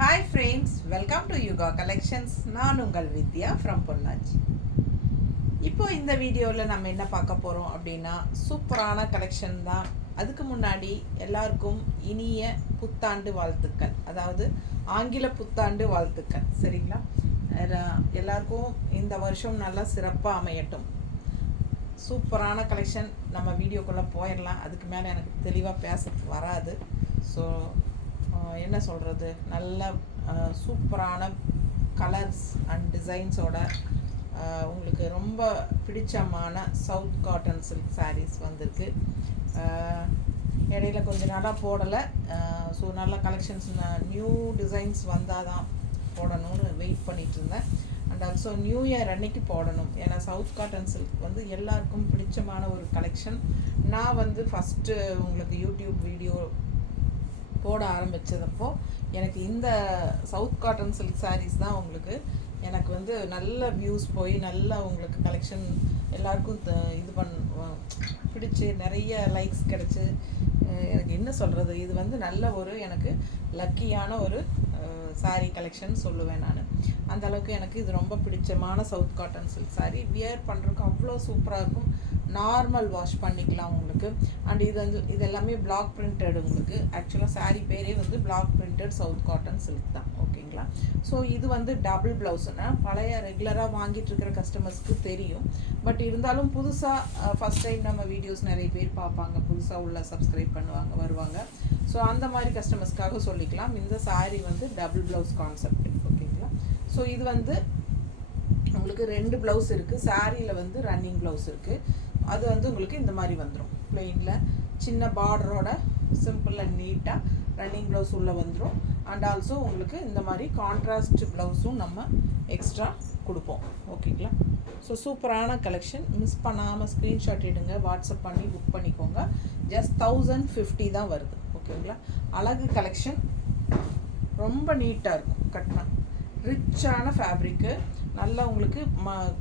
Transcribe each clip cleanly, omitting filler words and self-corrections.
Hi friends, welcome to Yuga collections. நான் உங்கள் வித்யா from Pollachi. இப்போ இந்த வீடியோவில் நம்ம என்ன பார்க்க போகிறோம் அப்படின்னா, சூப்பரான கலெக்ஷன் தான். அதுக்கு முன்னாடி எல்லாருக்கும் இனிய புத்தாண்டு வாழ்த்துக்கள், அதாவது ஆங்கில புத்தாண்டு வாழ்த்துக்கள். சரிங்களா? எல்லாருக்கும் இந்த வருஷம் நல்லா சிறப்பாக அமையட்டும். சூப்பரான கலெக்ஷன். நம்ம வீடியோக்குள்ளே போயிடலாம். அதுக்கு மேலே எனக்கு தெளிவாக பேச வராது. ஸோ என்ன சொல்கிறது, நல்ல சூப்பரான கலர்ஸ் அண்ட் டிசைன்ஸோட உங்களுக்கு ரொம்ப பிடிச்சமான சவுத் காட்டன் சில்க் சாரீஸ் வந்திருக்கு. இடையில கொஞ்சம் நாளாக போடலை. ஸோ நல்ல கலெக்ஷன்ஸ், நியூ டிசைன்ஸ் வந்தால் தான் போடணும்னு வெயிட் பண்ணிகிட்டு இருந்தேன். அண்ட் ஆல்சோ நியூ இயர் அன்னைக்கு போடணும். ஏன்னா சவுத் காட்டன் சில்க் வந்து எல்லாருக்கும் பிடிச்சமான ஒரு கலெக்ஷன். நான் வந்து ஃபஸ்ட்டு உங்களுக்கு யூடியூப் வீடியோ போட ஆரம்பித்ததப்போ எனக்கு இந்த சவுத் காட்டன் சில்க் சாரீஸ் தான் உங்களுக்கு எனக்கு வந்து நல்ல வியூஸ் போய் நல்ல உங்களுக்கு கலெக்ஷன் எல்லாருக்கும் இது பிடிச்சி நிறைய லைக்ஸ் கிடச்சி, எனக்கு என்ன சொல்கிறது, இது வந்து நல்ல ஒரு எனக்கு லக்கியான ஒரு சாரீ கலெக்ஷன் சொல்லுவேன் நான். அந்தளவுக்கு எனக்கு இது ரொம்ப பிடிச்சமான south cotton silk sari. Wear பண்ணுறதுக்கு அவ்வளோ சூப்பராக இருக்கும். நார்மல் வாஷ் பண்ணிக்கலாம் உங்களுக்கு. அண்ட் இது வந்து இது எல்லாமே பிளாக் பிரிண்டட். உங்களுக்கு ஆக்சுவலாக சாரீ பேரே வந்து block printed south cotton silk தான். ஓகேங்களா? ஸோ இது வந்து டபுள் ப்ளவுஸ்னா பழைய ரெகுலராக வாங்கிட்டு இருக்கிற கஸ்டமர்ஸ்க்கு தெரியும். பட் இருந்தாலும் புதுசாக ஃபஸ்ட் டைம் நம்ம வீடியோஸ் நிறைய பேர் பார்ப்பாங்க, புதுசாக உள்ள சப்ஸ்கிரைப் பண்ணுவாங்க, வருவாங்க. ஸோ அந்த மாதிரி கஸ்டமர்ஸ்க்காக சொல்லிக்கலாம். இந்த சாரீ வந்து டபுள் ப்ளவுஸ் கான்செப்ட். ஓகேங்களா? ஸோ இது வந்து உங்களுக்கு 2 ப்ளவுஸ் இருக்குது. சாரியில் வந்து ரன்னிங் ப்ளவுஸ் இருக்குது. அது வந்து உங்களுக்கு இந்த மாதிரி வந்துடும். பிளெயினில் சின்ன பார்டரோட சிம்பிள் அண்ட் நீட்டாக ரன்னிங் ப்ளவுஸ் உள்ளே வந்துடும். அண்ட் ஆல்சோ உங்களுக்கு இந்த மாதிரி கான்ட்ராஸ்ட் ப்ளவுஸும் நம்ம எக்ஸ்ட்ரா கொடுப்போம். ஓகேங்களா? ஸோ சூப்பரான கலெக்ஷன். மிஸ் பண்ணாமல் ஸ்க்ரீன்ஷாட் எடுங்க, வாட்ஸ்அப் பண்ணி புக் பண்ணிக்கோங்க. ஜஸ்ட் 1050 தான் வருது. ஓகேங்களா? அழகு கலெக்ஷன், ரொம்ப நீட்டாக இருக்கும். கட்டினா ரிச்சான ஃபேப்ரிக்கு, நல்லா உங்களுக்கு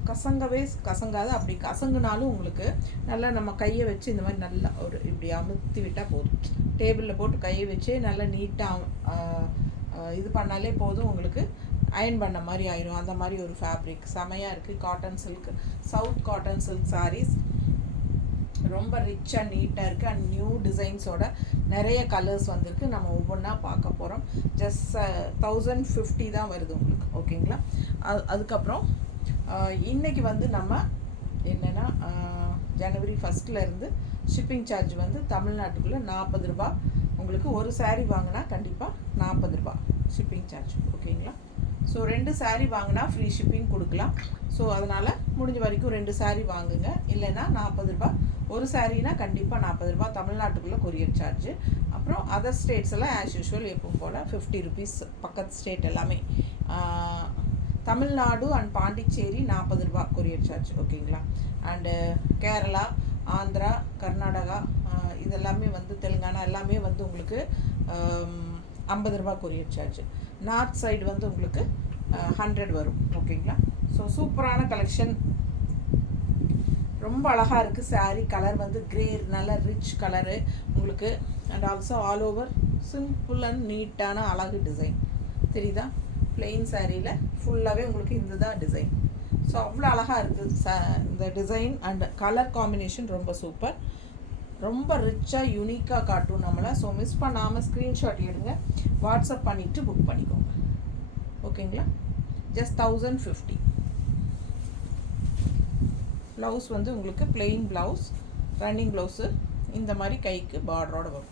கசங்காது. அப்படி கசங்குனாலும் உங்களுக்கு நல்லா நம்ம கையை வச்சு இந்த மாதிரி நல்லா ஒரு இப்படி அமுத்தி விட்டால் போதும். டேபிளில் போட்டு கையை வச்சு நல்லா நீட்டாக இது பண்ணாலே போதும். உங்களுக்கு அயன் பண்ண மாதிரி ஆயிடும். அந்த மாதிரி ஒரு ஃபேப்ரிக் செமையாக இருக்குது. Cotton silk, south cotton silk saris ரொம்ப ரிச்சாக நீட்டாக இருக்குது. அண்ட் நியூ டிசைன்ஸோட நிறைய கலர்ஸ் வந்திருக்கு. நம்ம ஒவ்வொன்றா பார்க்க போகிறோம். ஜஸ்ட் 1050 தான் வருது உங்களுக்கு. ஓகேங்களா? அதுக்கப்புறம் இன்றைக்கி வந்து நம்ம என்னென்னா, ஜனவரி 1 ஷிப்பிங் சார்ஜ் வந்து தமிழ்நாட்டுக்குள்ளே 40 ரூபா. உங்களுக்கு ஒரு சாரீ வாங்கினா கண்டிப்பாக 40 ரூபா ஷிப்பிங் சார்ஜ். ஓகேங்களா? ஸோ 2 சாரீ வாங்கினா ஃப்ரீ ஷிப்பிங் கொடுக்கலாம். ஸோ அதனால் முடிஞ்ச வரைக்கும் 2 சாரீ வாங்குங்க. இல்லைன்னா 40 ரூபா. ஒரு சாரீனா கண்டிப்பாக 40 ரூபா தமிழ்நாட்டுக்குள்ளே கொரியர் சார்ஜ். அப்புறம் அதர் ஸ்டேட்ஸ் எல்லாம் ஆஸ் யூஷுவல் எப்பவும் போல் 50 ருபீஸ். பக்கத்து ஸ்டேட் எல்லாமே தமிழ்நாடு அண்ட் பாண்டிச்சேரி 40 ரூபா கொரியர் சார்ஜ். ஓகேங்களா? அண்டு கேரளா, ஆந்திரா, கர்நாடகா, இதெல்லாமே வந்து தெலுங்கானா எல்லாமே வந்து உங்களுக்கு 50 ரூபா கொரியர் சார்ஜ். நார்த் சைடு வந்து உங்களுக்கு 100 வரும். ஓகேங்களா? ஸோ சூப்பரான கலெக்ஷன், ரொம்ப அழகாக இருக்குது. சாரீ கலர் வந்து கிரே, நல்ல ரிச் கலரு உங்களுக்கு. And also all over simple and நீட்டான அழகு டிசைன் தெரியுதா? பிளெயின் சாரியில் ஃபுல்லாகவே உங்களுக்கு இந்த தான் டிசைன். ஸோ அவ்வளோ அழகாக இருக்குது இந்த டிசைன். அண்ட் கலர் காம்பினேஷன் ரொம்ப சூப்பர், ரொம்ப ரிச்சாக யூனிக்காக காட்டும் நம்மளை. ஸோ மிஸ் பண்ணாமல் ஸ்க்ரீன்ஷாட் எடுங்க, வாட்ஸ்அப் பண்ணிவிட்டு புக் பண்ணிக்கோங்க. ஓகேங்களா? ஜஸ்ட் 1050. ப்ளவுஸ் வந்து உங்களுக்கு பிளெயின் ப்ளவுஸ், ரன்னிங் ப்ளவுஸு இந்த மாதிரி கைக்கு பார்டரோடு வரும்.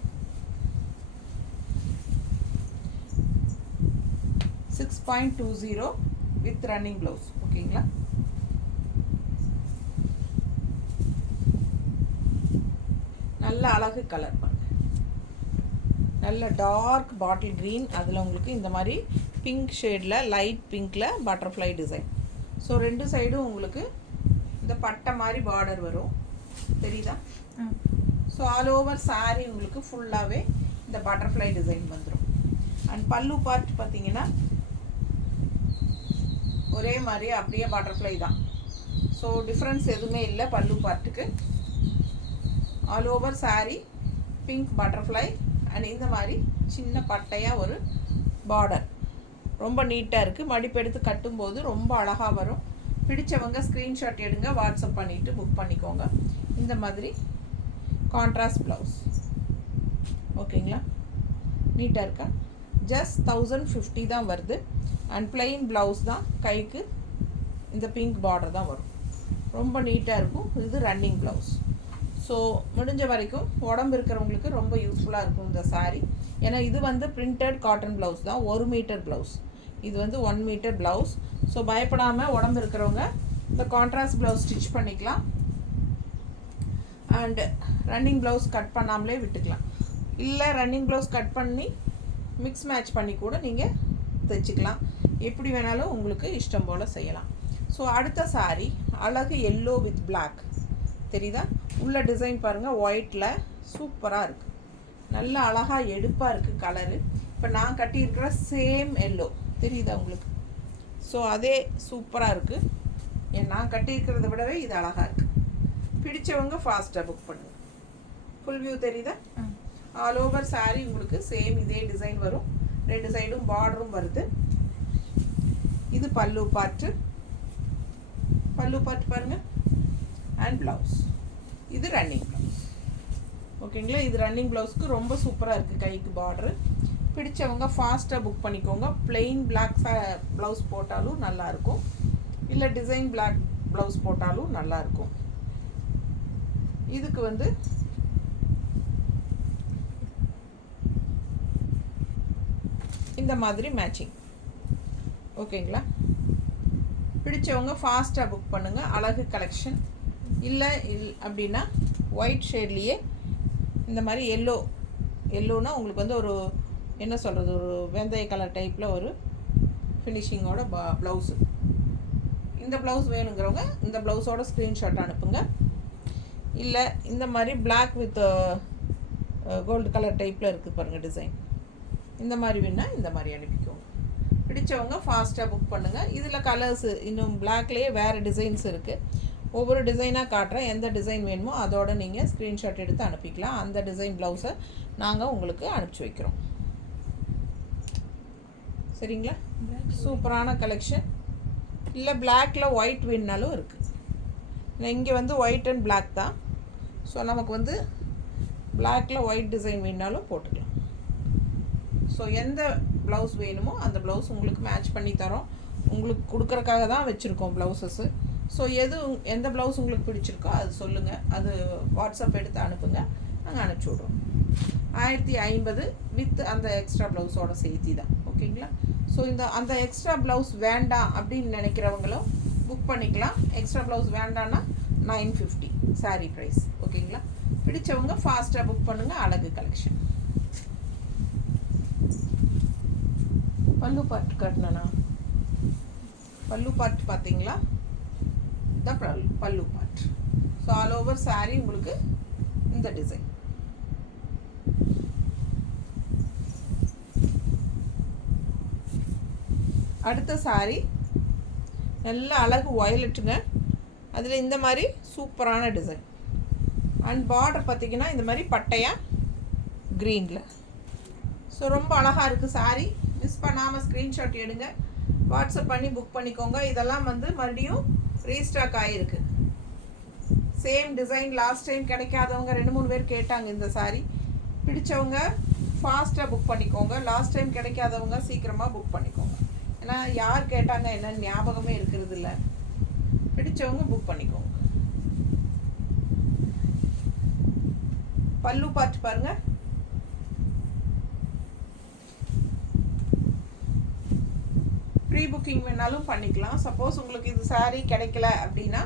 6.20 வித் ரன்னிங் ப்ளவுஸ். ஓகேங்களா? நல்ல அழகு கலர் பாருங்க, நல்ல டார்க் பாட்டில் க்ரீன். அதில் உங்களுக்கு இந்த மாதிரி பிங்க் ஷேடில், லைட் பிங்க்கில் பட்டர்ஃப்ளை டிசைன். ஸோ 2 சைடும் உங்களுக்கு இந்த பட்டை மாதிரி பார்டர் வரும். தெரியுதா? ஸோ ஆல் ஓவர் சாரீ உங்களுக்கு ஃபுல்லாகவே இந்த பட்டர்ஃப்ளை டிசைன் வந்துடும். அண்ட் பல்லு பார்ட் பார்த்தீங்கன்னா ஒரே மாதிரி அப்படியே பட்டர்ஃப்ளை தான். ஸோ டிஃப்ரென்ஸ் எதுவுமே இல்லை பல்லு பார்ட்டுக்கு. All over sari pink butterfly and இந்த மாதிரி சின்ன பட்டையாக ஒரு பார்டர். ரொம்ப நீட்டாக இருக்குது. மடிப்பு எடுத்து கட்டும்போது ரொம்ப அழகாக வரும். பிடிச்சவங்க ஸ்க்ரீன்ஷாட் எடுங்க, வாட்ஸ்அப் பண்ணிவிட்டு புக் பண்ணிக்கோங்க. இந்த மாதிரி கான்ட்ராஸ்ட் ப்ளவுஸ். ஓகேங்களா, நீட்டாக இருக்கா? ஜஸ்ட் 1050 தான் வருது. அண்ட் பிளெயின் ப்ளவுஸ் தான், கைக்கு இந்த பிங்க் பார்டர் தான் வரும். ரொம்ப நீட்டாக இருக்கும். இது ரன்னிங் ப்ளவுஸ். ஸோ முடிஞ்ச வரைக்கும் உடம்பு இருக்கிறவங்களுக்கு ரொம்ப யூஸ்ஃபுல்லாக இருக்கும் இந்த சாரீ. ஏன்னா இது வந்து பிரிண்டட் காட்டன் ப்ளவுஸ் தான், 1 மீட்டர் ப்ளவுஸ். இது வந்து 1 மீட்டர் ப்ளவுஸ். ஸோ பயப்படாமல் உடம்பு இருக்கிறவங்க இந்த கான்ட்ராஸ்ட் ப்ளவுஸ் ஸ்டிச் பண்ணிக்கலாம். அண்டு ரன்னிங் ப்ளவுஸ் கட் பண்ணாமலே விட்டுக்கலாம். இல்லை ரன்னிங் ப்ளவுஸ் கட் பண்ணி மிக்ஸ் மேட்ச் பண்ணி கூட நீங்கள் தைச்சிக்கலாம். எப்படி வேணாலும் உங்களுக்கு இஷ்டம் போல் செய்யலாம். ஸோ அடுத்த சாரீ அழகு எல்லோ வித் பிளாக். தெரியுதா? உள்ள டிசைன் பாருங்கள், ஒயிட்டில் சூப்பராக இருக்குது. நல்ல அழகாக எடுப்பாக இருக்குது கலரு. இப்போ நான் கட்டியிருக்கிற சேம் எல்லோ தெரியுதா உங்களுக்கு? ஸோ அதே சூப்பராக இருக்குது. நான் கட்டியிருக்கிறத விடவே இது அழகாக இருக்குது. பிடிச்சவங்க ஃபாஸ்ட்டாக புக் பண்ணுங்கள். ஃபுல் வியூ தெரியுதா? ஆல் ஓவர் சாரீ உங்களுக்கு சேம் இதே டிசைன் வரும். 2 சைடும் பார்டரும் வருது. இது பல்லு பார்ட்டு. பல்லு பார்ட் பாருங்கள். And blouse. இது ரன்னிங் ப்ளவுஸ். ஓகேங்களா, இது ரன்னிங் ப்ளவுஸ்க்கு ரொம்ப சூப்பராக இருக்குது. கைக்கு பார்டரு. பிடிச்சவங்க ஃபாஸ்ட்டாக புக் பண்ணிக்கோங்க. பிளெயின் பிளாக் ப்ளவுஸ் போட்டாலும் நல்லாயிருக்கும், இல்லை டிசைன் பிளாக் ப்ளவுஸ் போட்டாலும் நல்லாயிருக்கும். இதுக்கு வந்து இந்த மாதிரி மேட்சிங். ஓகேங்களா, பிடிச்சவங்க ஃபாஸ்ட்டாக புக் பண்ணுங்கள். அழகு கலெக்ஷன். இல்லை அப்படின்னா ஒயிட் ஷேட்லேயே இந்த மாதிரி எல்லோனா உங்களுக்கு வந்து ஒரு என்ன சொல்கிறது, ஒரு வெந்தய கலர் டைப்பில் ஒரு ஃபினிஷிங்கோட ப்ளவுஸு. இந்த ப்ளவுஸ் வேணுங்கிறவங்க இந்த ப்ளவுஸோட ஸ்க்ரீன்ஷாட் அனுப்புங்க. இல்லை இந்த மாதிரி பிளாக் வித் கோல்டு கலர் டைப்பில் இருக்குது பாருங்கள் டிசைன். இந்த மாதிரி வேணால் இந்த மாதிரி அனுப்பிக்கோங்க. பிடிச்சவங்க ஃபாஸ்ட்டாக புக் பண்ணுங்கள். இதில் கலர்ஸு இன்னும் பிளாக்லேயே வேறு டிசைன்ஸ் இருக்குது. ஒவ்வொரு டிசைனாக காட்டுறேன். எந்த டிசைன் வேணுமோ அதோட நீங்கள் ஸ்க்ரீன்ஷாட் எடுத்து அனுப்பிக்கலாம். அந்த டிசைன் ப்ளவுஸை நாங்கள் உங்களுக்கு அனுப்பிச்சி வைக்கிறோம். சரிங்களா? சூப்பரான கலெக்ஷன். இல்லை பிளாக்கில் ஒயிட் வேணுனாலும் இருக்குது. இங்கே வந்து ஒயிட் அண்ட் பிளாக் தான். ஸோ நமக்கு வந்து பிளாக்கில் ஒயிட் டிசைன் வேணுனாலும் போட்டுக்கலாம். ஸோ எந்த ப்ளவுஸ் வேணுமோ அந்த ப்ளவுஸ் உங்களுக்கு மேட்ச் பண்ணி தரோம். உங்களுக்கு கொடுக்குறக்காக தான் வச்சுருக்கோம் ப்ளவுஸஸ்ஸு. ஸோ எந்த ப்ளவுஸ் உங்களுக்கு பிடிச்சிருக்கோ அது சொல்லுங்கள். அது வாட்ஸ்அப் எடுத்து அனுப்புங்க, நாங்கள் அனுப்பிச்சி விட்றோம். 1050 வித் அந்த எக்ஸ்ட்ரா ப்ளவுஸோட சேர்த்தி தான். ஓகேங்களா? ஸோ அந்த எக்ஸ்ட்ரா ப்ளவுஸ் வேண்டாம் அப்படின்னு நினைக்கிறவங்களும் புக் பண்ணிக்கலாம். எக்ஸ்ட்ரா ப்ளவுஸ் வேண்டான்னா 950 சாரீ ப்ரைஸ். ஓகேங்களா? பிடிச்சவங்க ஃபாஸ்ட்டாக புக் பண்ணுங்கள். அழகு கலெக்ஷன். பல்லு பார்ட் காட்டினா பல்லு பார்ட் பார்த்தீங்களா? த பல்லு part. So all over sari உங்களுக்கு இந்த டிசைன். அடுத்த சாரீ நல்ல அழகு வயலட்டுங்க. அதில் இந்த மாதிரி சூப்பரான டிசைன். அண்ட் பார்டர் பார்த்திங்கன்னா இந்த மாதிரி பட்டையாக க்ரீனில். ஸோ ரொம்ப அழகாக இருக்குது சாரீ. மிஸ் பண்ணாமல் ஸ்க்ரீன்ஷாட் எடுங்க, வாட்ஸ்அப் பண்ணி புக் பண்ணிக்கோங்க. இதெல்லாம் வந்து மறுபடியும் ரீஸ்டாக் ஆகிருக்கு. சேம் டிசைன் லாஸ்ட் டைம் கிடைக்காதவங்க 2-3 பேர் கேட்டாங்க இந்த சாரீ. பிடிச்சவங்க ஃபாஸ்ட்டாக புக் பண்ணிக்கோங்க. லாஸ்ட் டைம் கிடைக்காதவங்க சீக்கிரமாக புக் பண்ணிக்கோங்க. ஏன்னா யார் கேட்டாங்க என்னன்னு ஞாபகமே இருக்கிறது இல்லை. பிடிச்சவங்க புக் பண்ணிக்கோங்க. பல்லு பார்த்து பாருங்கள். ப்ரீ புக்கிங் வேணாலும் பண்ணிக்கலாம். சப்போஸ் உங்களுக்கு இது சாரீ கிடைக்கல அப்படின்னா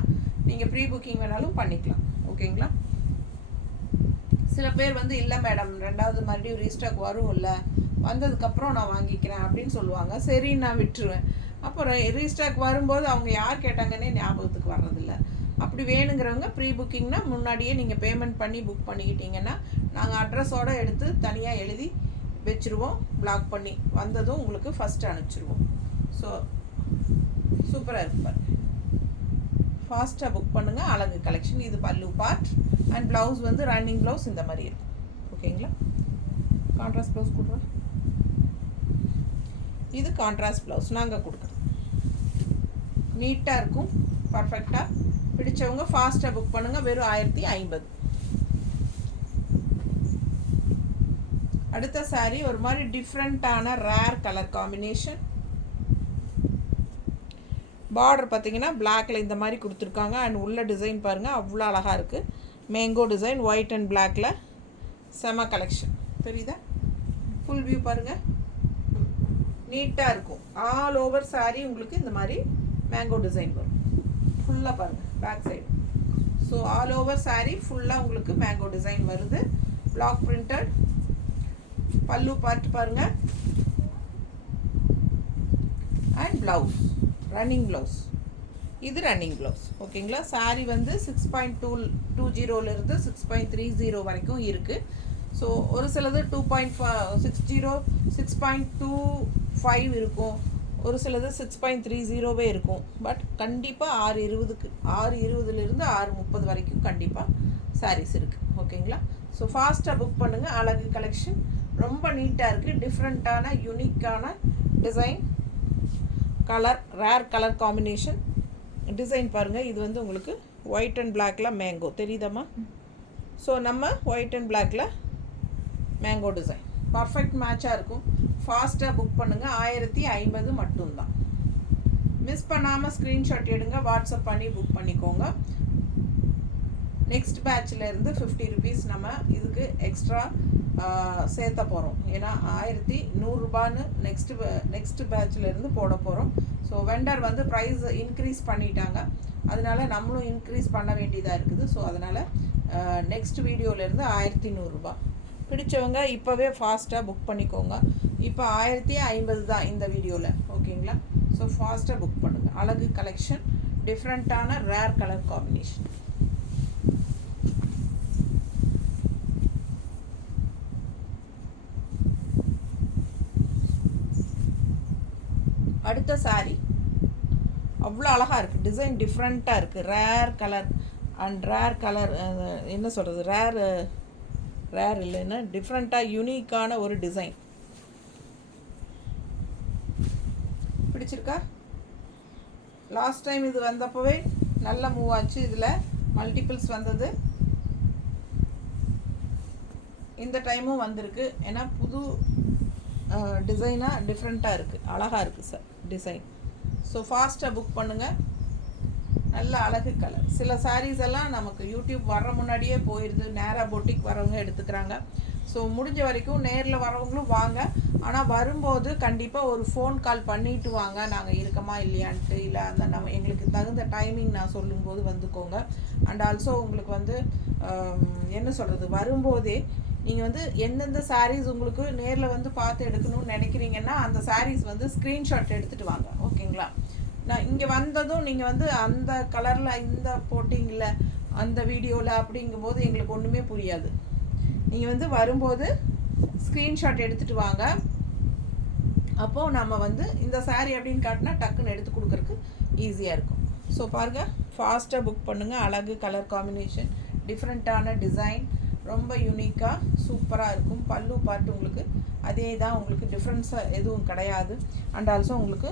நீங்கள் ப்ரீ புக்கிங் வேணாலும் பண்ணிக்கலாம். ஓகேங்களா? சில பேர் வந்து இல்லை மேடம், 2வது மறுபடியும் ரீஸ்டாக் வரும், இல்லை வந்ததுக்கப்புறம் நான் வாங்கிக்கிறேன் அப்படின்னு சொல்லுவாங்க. சரி, நான் விட்டுருவேன். அப்புறம் ரீஸ்டாக் வரும்போது அவங்க யார் கேட்டாங்கன்னே ஞாபகத்துக்கு வர்றதில்ல. அப்படி வேணுங்கிறவங்க ப்ரீ புக்கிங்னா முன்னாடியே நீங்கள் பேமெண்ட் பண்ணி புக் பண்ணிக்கிட்டீங்கன்னா நாங்கள் அட்ரஸோடு எடுத்து தனியாக எழுதி வச்சுருவோம். பிளாக் பண்ணி வந்ததும் உங்களுக்கு ஃபஸ்ட்டு அனுப்பிச்சிருவோம். ஸோ சூப்பராக இருக்கு பாருங்க. ஃபாஸ்ட்டாக புக் பண்ணுங்கள். அழகு கலெக்ஷன். இது பல்லு பார்ட். அண்ட் ப்ளவுஸ் வந்து ரன்னிங் ப்ளவுஸ் இந்த மாதிரி இருக்கும். ஓகேங்களா? கான்ட்ராஸ்ட் ப்ளவுஸ் கொடுறேன். இது கான்ட்ராஸ்ட் ப்ளவுஸ் நாங்கள் கொடுக்குறது. நீட்டாக இருக்கும், பர்ஃபெக்டாக. பிடிச்சவங்க ஃபாஸ்ட்டாக புக் பண்ணுங்கள். வெறும் 1050. அடுத்த சாரீ ஒரு மாதிரி டிஃப்ரெண்ட்டான ரேர் கலர் காம்பினேஷன். பார்டர் பார்த்தீங்கன்னா பிளாக்ல இந்த மாதிரி கொடுத்துருக்காங்க. அண்ட் உள்ள டிசைன் பாருங்கள், அவ்வளோ அழகாக இருக்குது. மேங்கோ டிசைன் ஒயிட் அண்ட் பிளாக்ல செம கலெக்ஷன். தெரியுதா? ஃபுல் வியூ பாருங்கள், நீட்டாக இருக்கும். ஆல் ஓவர் சாரீ உங்களுக்கு இந்த மாதிரி மேங்கோ டிசைன் வரும். ஃபுல்லாக பாருங்கள் back side. So all over sari ஃபுல்லாக உங்களுக்கு மேங்கோ டிசைன் வருது. Block printed. பல்லு பார்ட் பாருங்கள். And blouse running blouse. இது ரன்னிங் ப்ளவுஸ். ஓகேங்களா? சாரீ வந்து 6.220லேருந்து 6.30 வரைக்கும் இருக்குது. ஸோ ஒரு சிலது 2.60 6.25 இருக்கும், ஒரு சிலது 6.30 இருக்கும். பட் கண்டிப்பாக 6:20லேருந்து 6:30 வரைக்கும் கண்டிப்பாக சாரீஸ் இருக்குது. ஓகேங்களா? ஸோ ஃபாஸ்ட்டாக புக் பண்ணுங்கள். அழகு கலெக்ஷன் ரொம்ப நீட்டாக இருக்குது. டிஃப்ரெண்ட்டான யூனிக்கான design, colour, rare colour combination. Design பாருங்கள், இது வந்து உங்களுக்கு ஒயிட் அண்ட் பிளாக்ல மேங்கோ தெரியுதாம்மா? ஸோ நம்ம ஒயிட் அண்ட் பிளாக்ல மேங்கோ டிசைன் பர்ஃபெக்ட் மேட்சாக இருக்கும். ஃபாஸ்ட்டாக புக் பண்ணுங்கள். 1050 மட்டும்தான். மிஸ் பண்ணாமல் ஸ்க்ரீன்ஷாட் எடுங்க, வாட்ஸ்அப் பண்ணி புக் பண்ணிக்கோங்க. நெக்ஸ்ட் பேட்ச்லேருந்து 50 ருபீஸ் நம்ம இதுக்கு எக்ஸ்ட்ரா சேர்த்த போகிறோம். ஏன்னா 1100 நெக்ஸ்ட் பேட்ச்லேருந்து போட போகிறோம். ஸோ வெண்டர் வந்து ப்ரைஸ் இன்க்ரீஸ் பண்ணிட்டாங்க, அதனால நம்மளும் இன்க்ரீஸ் பண்ண வேண்டியதாக இருக்குது. ஸோ அதனால் நெக்ஸ்ட் வீடியோலேருந்து 1100 பிடிச்சவங்க இப்போவே ஃபாஸ்ட்டாக புக் பண்ணிக்கோங்க. இப்போ 1050 தான் இந்த வீடியோவில். ஓகேங்களா? ஸோ ஃபாஸ்ட்டாக புக் பண்ணுங்கள். அழகு கலெக்ஷன், டிஃப்ரெண்ட்டான ரேர் கலர் காம்பினேஷன். அடுத்த சாரீ அவ்வளோ அழகாக இருக்குது. டிசைன் டிஃப்ரெண்ட்டாக இருக்குது. Rare colour and rare colour என்ன சொல்கிறது, ரேர் இல்லைன்னா டிஃப்ரெண்ட்டாக யூனிக்கான ஒரு டிசைன். பிடிச்சிருக்கா? லாஸ்ட் டைம் இது வந்தப்போவே நல்லா மூவ் ஆச்சு. இதில் மல்டிபிள்ஸ் வந்தது. இந்த டைமும் வந்திருக்கு. ஏன்னா புது டிசைனாக டிஃப்ரெண்ட்டாக இருக்குது, அழகாக இருக்குது சார் டிசைன். ஸோ ஃபாஸ்ட்டாக புக் பண்ணுங்கள். நல்ல அழகு கலர். சில சாரீஸ் எல்லாம் நமக்கு யூடியூப் வர்ற முன்னாடியே போயிடுது, நேராக பொட்டிக் வரவங்க எடுத்துக்கிறாங்க. ஸோ முடிஞ்ச வரைக்கும் நேரில் வரவங்களும் வாங்க. ஆனால் வரும்போது கண்டிப்பாக ஒரு ஃபோன் கால் பண்ணிவிட்டு வாங்க, நாங்கள் இருக்கமா இல்லையான்ட்டு. இல்லை அந்த நம்ம எங்களுக்கு தகுந்த டைமிங் நான் சொல்லும்போது வந்துக்கோங்க. அண்ட் ஆல்சோ உங்களுக்கு வந்து என்ன சொல்கிறது, வரும்போதே நீங்கள் வந்து எந்தெந்த சாரீஸ் உங்களுக்கு நேரில் வந்து பார்த்து எடுக்கணும்னு நினைக்கிறீங்கன்னா அந்த சாரீஸ் வந்து ஸ்க்ரீன்ஷாட் எடுத்துகிட்டு வாங்க. ஓகேங்களா? நான் இங்கே வந்ததும் நீங்கள் வந்து அந்த கலரில் இந்த போட்டிங்கில் அந்த வீடியோவில் அப்படிங்கும்போது எங்களுக்கு ஒன்றுமே புரியாது. நீங்கள் வந்து வரும்போது ஸ்க்ரீன்ஷாட் எடுத்துகிட்டு வாங்க. அப்போது நம்ம வந்து இந்த சாரீ அப்படின்னு காட்டினா டக்குன்னு எடுத்து கொடுக்குறக்கு ஈஸியாக இருக்கும். ஸோ பாருங்கள், ஃபாஸ்ட்டாக புக் பண்ணுங்கள். அழகு கலர் காம்பினேஷன், டிஃப்ரெண்ட்டான டிசைன், ரொம்ப யூனிக்காக சூப்பராக இருக்கும். பல்லு பார்த்து உங்களுக்கு அதே தான், உங்களுக்கு டிஃப்ரென்ஸாக எதுவும் கிடையாது. அண்ட் ஆல்சோ உங்களுக்கு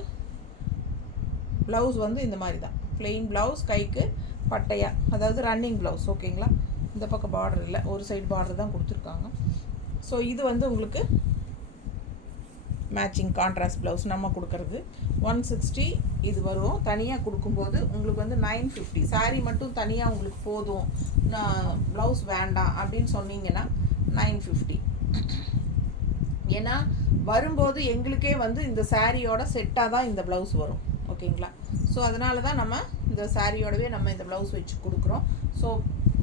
ப்ளவுஸ் வந்து இந்த மாதிரி தான், ப்ளெயின் ப்ளவுஸ், கைக்கு பட்டையாக, அதாவது ரன்னிங் ப்ளவுஸ். ஓகேங்களா? இந்த பக்கம் பார்டர் இல்லை, ஒரு சைடு பார்டர் தான் கொடுத்துருக்காங்க. ஸோ இது வந்து உங்களுக்கு மேட்சிங் கான்ட்ராஸ்ட் ப்ளவுஸ் நம்ம கொடுக்குறது 160 இது வரும். தனியாக கொடுக்கும்போது உங்களுக்கு வந்து 950. சாரீ மட்டும் தனியாக உங்களுக்கு போதும், நான் ப்ளவுஸ் வேண்டாம் அப்படின்னு சொன்னீங்கன்னா 950. ஏன்னா வரும்போது எங்களுக்கே வந்து இந்த சாரியோட செட்டாக தான் இந்த ப்ளவுஸ் வரும். ஓகேங்களா? ஸோ அதனால தான் நம்ம இந்த சாரியோடவே நம்ம இந்த ப்ளவுஸ் வச்சு கொடுக்குறோம். ஸோ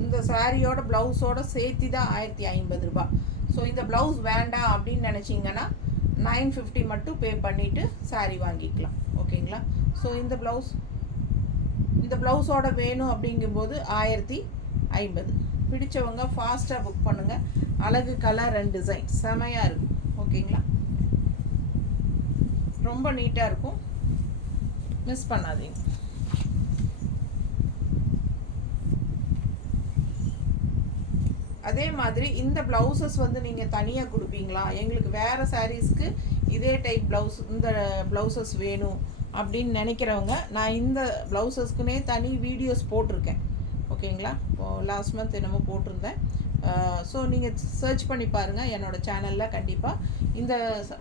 இந்த சாரியோட ப்ளவுஸோட சேர்த்து தான் 1050. ஸோ இந்த ப்ளவுஸ் வேண்டாம் அப்படின்னு நினச்சிங்கன்னா 950 மட்டும் பே பண்ணிவிட்டு சாரீ வாங்கிக்கலாம். ஓகேங்களா? ஸோ இந்த ப்ளவுஸோட வேணும் அப்படிங்கும்போது 1050. பிடிச்சவங்க ஃபாஸ்ட்டாக புக் பண்ணுங்கள். அழகு கலர் அண்ட் டிசைன் செமையாக இருக்கும். ஓகேங்களா? ரொம்ப நீட்டாக இருக்கும், மிஸ் பண்ணாதீங்க. அதே மாதிரி இந்த ப்ளவுசஸ் வந்து நீங்கள் தனியாக கொடுப்பீங்களா, எங்களுக்கு வேறு சாரீஸ்க்கு இதே டைப் ப்ளவுஸ் இந்த ப்ளவுசஸ் வேணும் அப்படின்னு நினைக்கிறவங்க நான் இந்த ப்ளவுசஸ்க்குனே தனி வீடியோஸ் போட்டிருக்கேன். ஓகேங்களா? இப்போது லாஸ்ட் மந்த் என்னமோ போட்டிருந்தேன். ஸோ நீங்கள் சர்ச் பண்ணி பாருங்கள் என்னோடய சேனலில். கண்டிப்பாக இந்த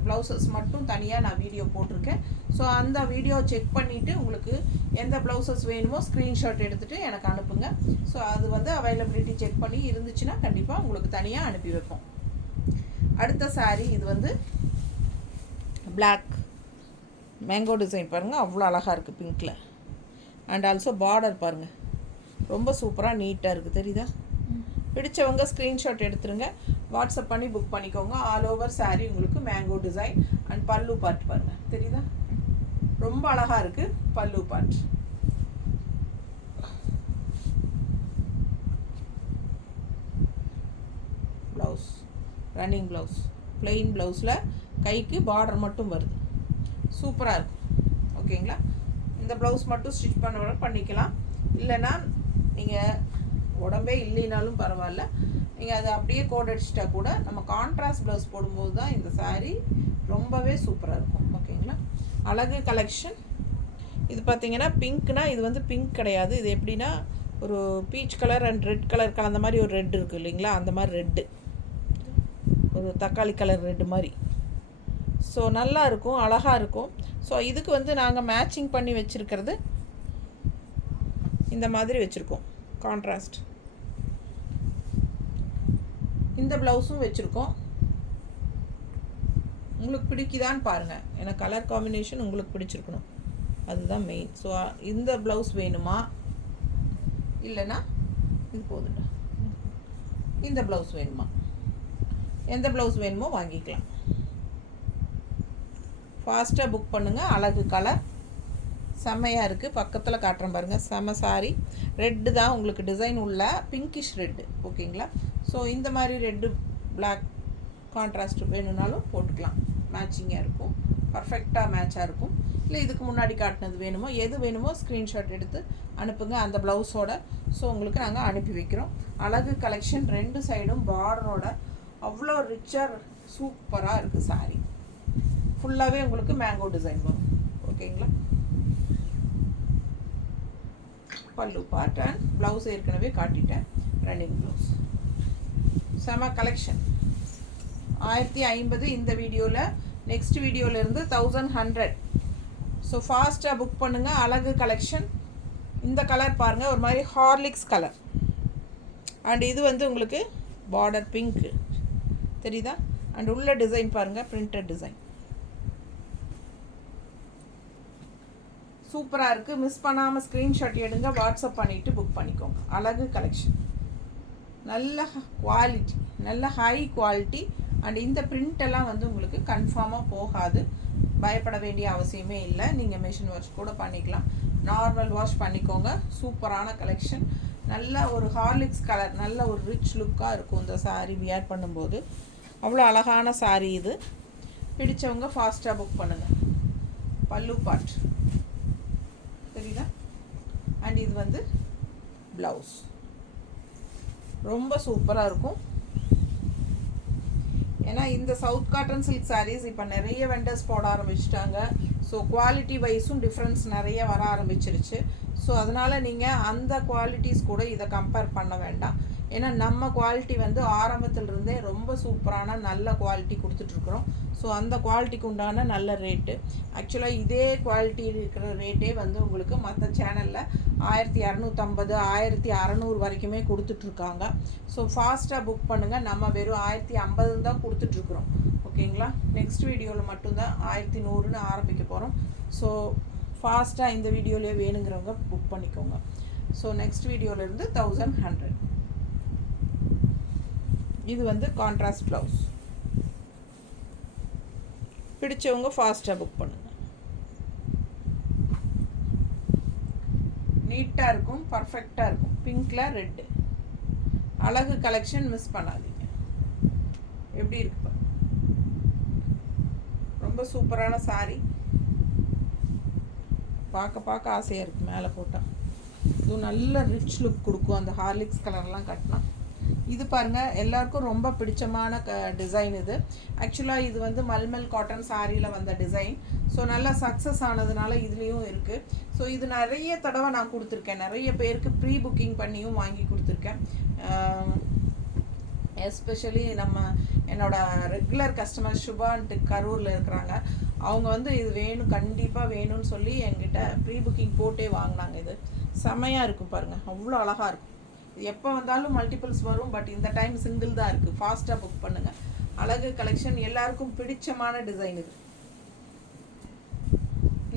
ப்ளவுசஸ் மட்டும் தனியாக நான் வீடியோ போட்டிருக்கேன். ஸோ அந்த வீடியோ செக் பண்ணிவிட்டு உங்களுக்கு எந்த ப்ளவுசஸ் வேணுமோ ஸ்க்ரீன்ஷாட் எடுத்துகிட்டு எனக்கு அனுப்புங்க. ஸோ அது வந்து அவைலபிலிட்டி செக் பண்ணி இருந்துச்சுன்னா கண்டிப்பாக உங்களுக்கு தனியாக அனுப்பி வைப்போம். அடுத்த சாரீ இது வந்து பிளாக் மேங்கோ டிசைன் பாருங்கள், அவ்வளோ அழகாக இருக்குது பிங்க்கில். அண்ட் ஆல்சோ பார்டர் பாருங்கள், ரொம்ப சூப்பராக நீட்டாக இருக்குது. தெரியுதா? பிடிச்சவங்க ஸ்க்ரீன்ஷாட் எடுத்துருங்க, வாட்ஸ்அப் பண்ணி புக் பண்ணிக்கோங்க. ஆல் ஓவர் சாரீ உங்களுக்கு மேங்கோ டிசைன். அண்ட் பல்லு பார்ட் பாருங்கள், தெரியுதா? ரொம்ப அழகாக இருக்குது பல்லு part. Blouse running blouse, plain ப்ளவுஸில் கைக்கு பார்டர் மட்டும் வருது. சூப்பராக இருக்கும். ஓகேங்களா? இந்த ப்ளவுஸ் மட்டும் ஸ்டிச் பண்ணிக்கலாம். இல்லைன்னா நீங்கள் உடம்பே இல்லைனாலும் பரவாயில்ல, நீங்கள் அதை அப்படியே கோட் அடிச்சிட்டா கூட நம்ம கான்ட்ராஸ்ட் ப்ளவுஸ் போடும்போது தான் இந்த சாரீ ரொம்பவே சூப்பராக இருக்கும். ஓகேங்களா? அழகு கலெக்ஷன். இது பார்த்திங்கன்னா பிங்க்னா இது வந்து பிங்க் கிடையாது. இது எப்படின்னா ஒரு peach colour and red colour கலந்த மாதிரி ஒரு ரெட் இருக்குது இல்லைங்களா? அந்த மாதிரி ரெட்டு, ஒரு தக்காளி கலர் ரெட்டு மாதிரி. ஸோ நல்லா இருக்கும், அழகாக இருக்கும். ஸோ இதுக்கு வந்து நாங்கள் மேட்சிங் பண்ணி வச்சுருக்கிறது இந்த மாதிரி வச்சுருக்கோம், கான்ட்ராஸ்ட். இந்த ப்ளவுஸும் வச்சுருக்கோம். உங்களுக்கு பிடிக்குதான்னு பாருங்கள். ஏன்னா கலர் காம்பினேஷன் உங்களுக்கு பிடிச்சிருக்கணும், அதுதான் மெயின். ஸோ இந்த ப்ளவுஸ் வேணுமா, இல்லைன்னா இது போதுண்டா, இந்த ப்ளவுஸ் வேணுமா, எந்த ப்ளவுஸ் வேணுமோ வாங்கிக்கலாம். ஃபாஸ்ட்டாக புக் பண்ணுங்கள். அழகு கலர் செம்மையாக இருக்குது. பக்கத்தில் காட்டுறேன் பாருங்கள், செம்ம சாரி. ரெட்டு தான் உங்களுக்கு டிசைன் உள்ள பிங்கிஷ் ரெட்டு. ஓகேங்களா? ஸோ இந்த மாதிரி ரெட்டு பிளாக் கான்ட்ராஸ்ட் வேணும்னாலும் போட்டுக்கலாம், மேட்சிங்காக இருக்கும், பர்ஃபெக்டாக மேட்சாக இருக்கும். இல்லை இதுக்கு முன்னாடி காட்டினது வேணுமோ, எது வேணுமோ ஸ்க்ரீன்ஷாட் எடுத்து அனுப்புங்க அந்த ப்ளவுஸோட. ஸோ உங்களுக்கு நாங்கள் அனுப்பி வைக்கிறோம். அழகு கலெக்ஷன். ரெண்டு சைடும் பார்டரோட அவ்வளோ ரிச்சாக சூப்பராக இருக்குது சாரீ. ஃபுல்லாகவே உங்களுக்கு மேங்கோ டிசைன் வரும். ஓகேங்களா? பல்லு பார்ட் அண்ட் ப்ளவுஸ் ஏற்கனவே காட்டிட்டேன், ரன்னிங் ப்ளவுஸ். செம கலெக்ஷன். 1050 இந்த வீடியோவில். நெக்ஸ்ட் வீடியோவிலேருந்து 1100. ஸோ ஃபாஸ்ட்டாக புக் பண்ணுங்கள். அழகு கலெக்ஷன். இந்த கலர் பாருங்கள், ஒரு மாதிரி ஹார்லிக்ஸ் கலர். அண்ட் இது வந்து உங்களுக்கு பார்டர் பிங்க்கு, தெரியுதா? அண்ட் உள்ள டிசைன் பாருங்கள், பிரிண்டட் டிசைன். சூப்பராக இருக்குது. மிஸ் பண்ணாமல் ஸ்க்ரீன்ஷாட் எடுங்க, வாட்ஸ்அப் பண்ணிவிட்டு புக் பண்ணிக்கோங்க. அழகு கலெக்ஷன். நல்ல குவாலிட்டி, நல்ல ஹை குவாலிட்டி. அண்ட் இந்த பிரிண்டெல்லாம் வந்து உங்களுக்கு கன்ஃபார்மாக போகாது, பயப்பட வேண்டிய அவசியமே இல்லை. நீங்கள் மிஷின் வாஷ் கூட பண்ணிக்கலாம், நார்மல் வாஷ் பண்ணிக்கோங்க. சூப்பரான கலெக்ஷன். நல்ல ஒரு ஹார்லிக்ஸ் கலர், நல்ல ஒரு ரிச் லுக்காக இருக்கும் இந்த சாரீ வியர் பண்ணும்போது. அவ்வளோ அழகான சாரீ இது. பிடிச்சவங்க ஃபாஸ்ட்டாக புக் பண்ணுங்கள். பல்லு பார்ட் தெரியுதா? அண்ட் இது வந்து ப்ளவுஸ். ரொம்ப சூப்பராக இருக்கும். ஏன்னா இந்த சவுத் காட்டன் சில்க் சாரீஸ் இப்போ நிறைய வெண்டர்ஸ் போட ஆரம்பிச்சிட்டாங்க. ஸோ குவாலிட்டி வைஸும் டிஃப்ரென்ஸ் நிறைய வர ஆரம்பிச்சிருச்சு. ஸோ அதனால் நீங்கள் அந்த குவாலிட்டிஸ் கூட இதை கம்பேர் பண்ண வேண்டாம். ஏன்னா நம்ம குவாலிட்டி வந்து ஆரம்பத்திலிருந்தே ரொம்ப சூப்பரான நல்ல குவாலிட்டி கொடுத்துட்ருக்குறோம். ஸோ அந்த குவாலிட்டிக்கு உண்டான நல்ல ரேட்டு. ஆக்சுவலாக இதே குவாலிட்டி இருக்கிற ரேட்டே வந்து உங்களுக்கு மற்ற சேனலில் 1250 1600 வரைக்குமே கொடுத்துட்ருக்காங்க. ஸோ ஃபாஸ்ட்டாக புக் பண்ணுங்கள். நம்ம வெறும் 1050 தான் கொடுத்துட்ருக்குறோம். ஓகேங்களா? நெக்ஸ்ட் வீடியோவில் மட்டும்தான் 1100ன்னு ஆரம்பிக்க போகிறோம். ஸோ ஃபாஸ்ட்டாக இந்த வீடியோலேயே வேணுங்கிறவங்க புக் பண்ணிக்கோங்க. ஸோ நெக்ஸ்ட் வீடியோவிலேருந்து 1100. இது வந்து கான்ட்ராஸ்ட் ப்ளவுஸ். பிடிச்சவங்க ஃபாஸ்ட்டாக புக் பண்ணுங்கள். நீட்டாக இருக்கும், பர்ஃபெக்டாக இருக்கும். பிங்க்கில் ரெட்டு. அழகு கலெக்ஷன், மிஸ் பண்ணாதீங்க. எப்படி இருக்கு பாருங்க, ரொம்ப சூப்பரான சாரீ. பார்க்க ஆசையாக இருக்குது மேலே போட்டால். இதுவும் நல்ல ரிச் லுக் கொடுக்கும் அந்த ஹார்லிக்ஸ் கலர்லாம் கட்டினா. இது பாருங்கள், எல்லாருக்கும் ரொம்ப பிடிச்சமான டிசைன் இது. ஆக்சுவலாக இது வந்து மல்மல் காட்டன் சாரியில் வந்த டிசைன். ஸோ நல்லா சக்ஸஸ் ஆனதுனால இதுலேயும் இருக்குது. ஸோ இது நிறைய தடவை நான் கொடுத்துருக்கேன், நிறைய பேருக்கு ப்ரீ புக்கிங் பண்ணியும் வாங்கி கொடுத்துருக்கேன். எஸ்பெஷலி என்னோடய ரெகுலர் கஸ்டமர் சுபான்ட்டு கரூரில் இருக்கிறாங்க. அவங்க வந்து இது வேணும், கண்டிப்பாக வேணும்னு சொல்லி என்கிட்ட ப்ரீ புக்கிங் போட்டே வாங்கினாங்க. இது செமையாக இருக்கும் பாருங்கள், அவ்வளோ அழகாக இருக்கும். எப்போ வந்தாலும் மல்டிபிள்ஸ் வரும், பட் இந்த டைம் சிங்கிள் தான் இருக்குது. ஃபாஸ்ட்டாக புக் பண்ணுங்கள். அழகு கலெக்ஷன், எல்லாருக்கும் பிடிச்சமான டிசைன் இது.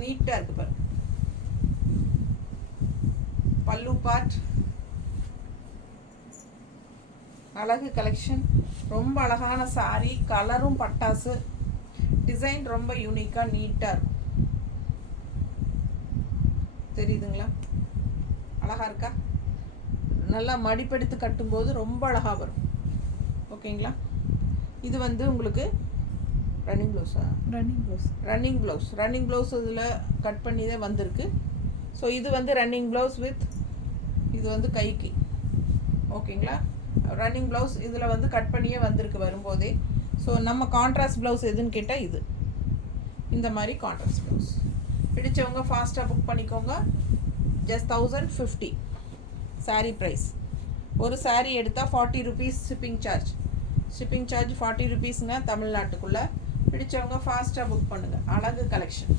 நீட்டாக இருக்குது பாருங்க. பல்லு பார்ட், அழகு கலெக்ஷன், ரொம்ப அழகான சாரி, கலரும் பட்டாசு, டிசைன் ரொம்ப யூனிக்காக நீட்டாக இருக்கும். தெரியுதுங்களா? அழகாக இருக்கா? நல்லா மடிப்பெடுத்து கட்டும்போது ரொம்ப அழகாக வரும். ஓகேங்களா? இது வந்து உங்களுக்கு ரன்னிங் ப்ளவுஸா? ரன்னிங் ப்ளவுஸ் இதில் கட் பண்ணி தான் வந்திருக்கு. ஸோ இது வந்து ரன்னிங் ப்ளவுஸ் வித் இது வந்து கைக்கு. ஓகேங்களா? ரன்னிங் ப்ளவுஸ் இதில் வந்து கட் பண்ணியே வந்திருக்கு வரும்போதே. ஸோ நம்ம கான்ட்ராஸ்ட் ப்ளவுஸ் எதுன்னு கேட்டால் இது, இந்த மாதிரி கான்ட்ராஸ்ட் ப்ளவுஸ். பிடிச்சவங்க ஃபாஸ்ட்டாக புக் பண்ணிக்கோங்க. Just 1050 sari price. ஒரு சாரீ எடுத்தால் 40 rupees shipping charge. Shipping charge 40 rupeesங்க தமிழ்நாட்டுக்குள்ளே. பிடிச்சவங்க ஃபாஸ்ட்டாக புக் பண்ணுங்கள். அழகு கலெக்ஷன்.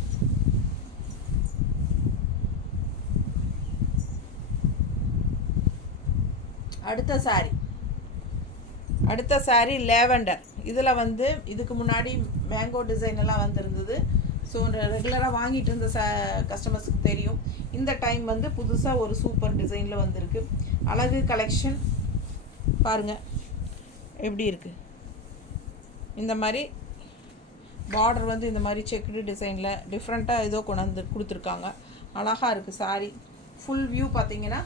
அடுத்த சாரீ லேவெண்டர். இதில் வந்து இதுக்கு முன்னாடி மேங்கோ டிசைன் எல்லாம் வந்திருந்தது. ஸோ ரெகுலராக வாங்கிட்டு இருந்த கஸ்டமர்ஸுக்கு தெரியும். இந்த டைம் வந்து புதுசாக ஒரு சூப்பர் டிசைனில் வந்திருக்கு. அழகு கலெக்ஷன் பாருங்கள் எப்படி இருக்குது. இந்த மாதிரி பார்டர் வந்து இந்த மாதிரி செக்குடு டிசைனில் டிஃப்ரெண்ட்டாக ஏதோ கொண்டாந்து கொடுத்துருக்காங்க. அழகாக இருக்குது சாரீ. ஃபுல் வியூ பார்த்தீங்கன்னா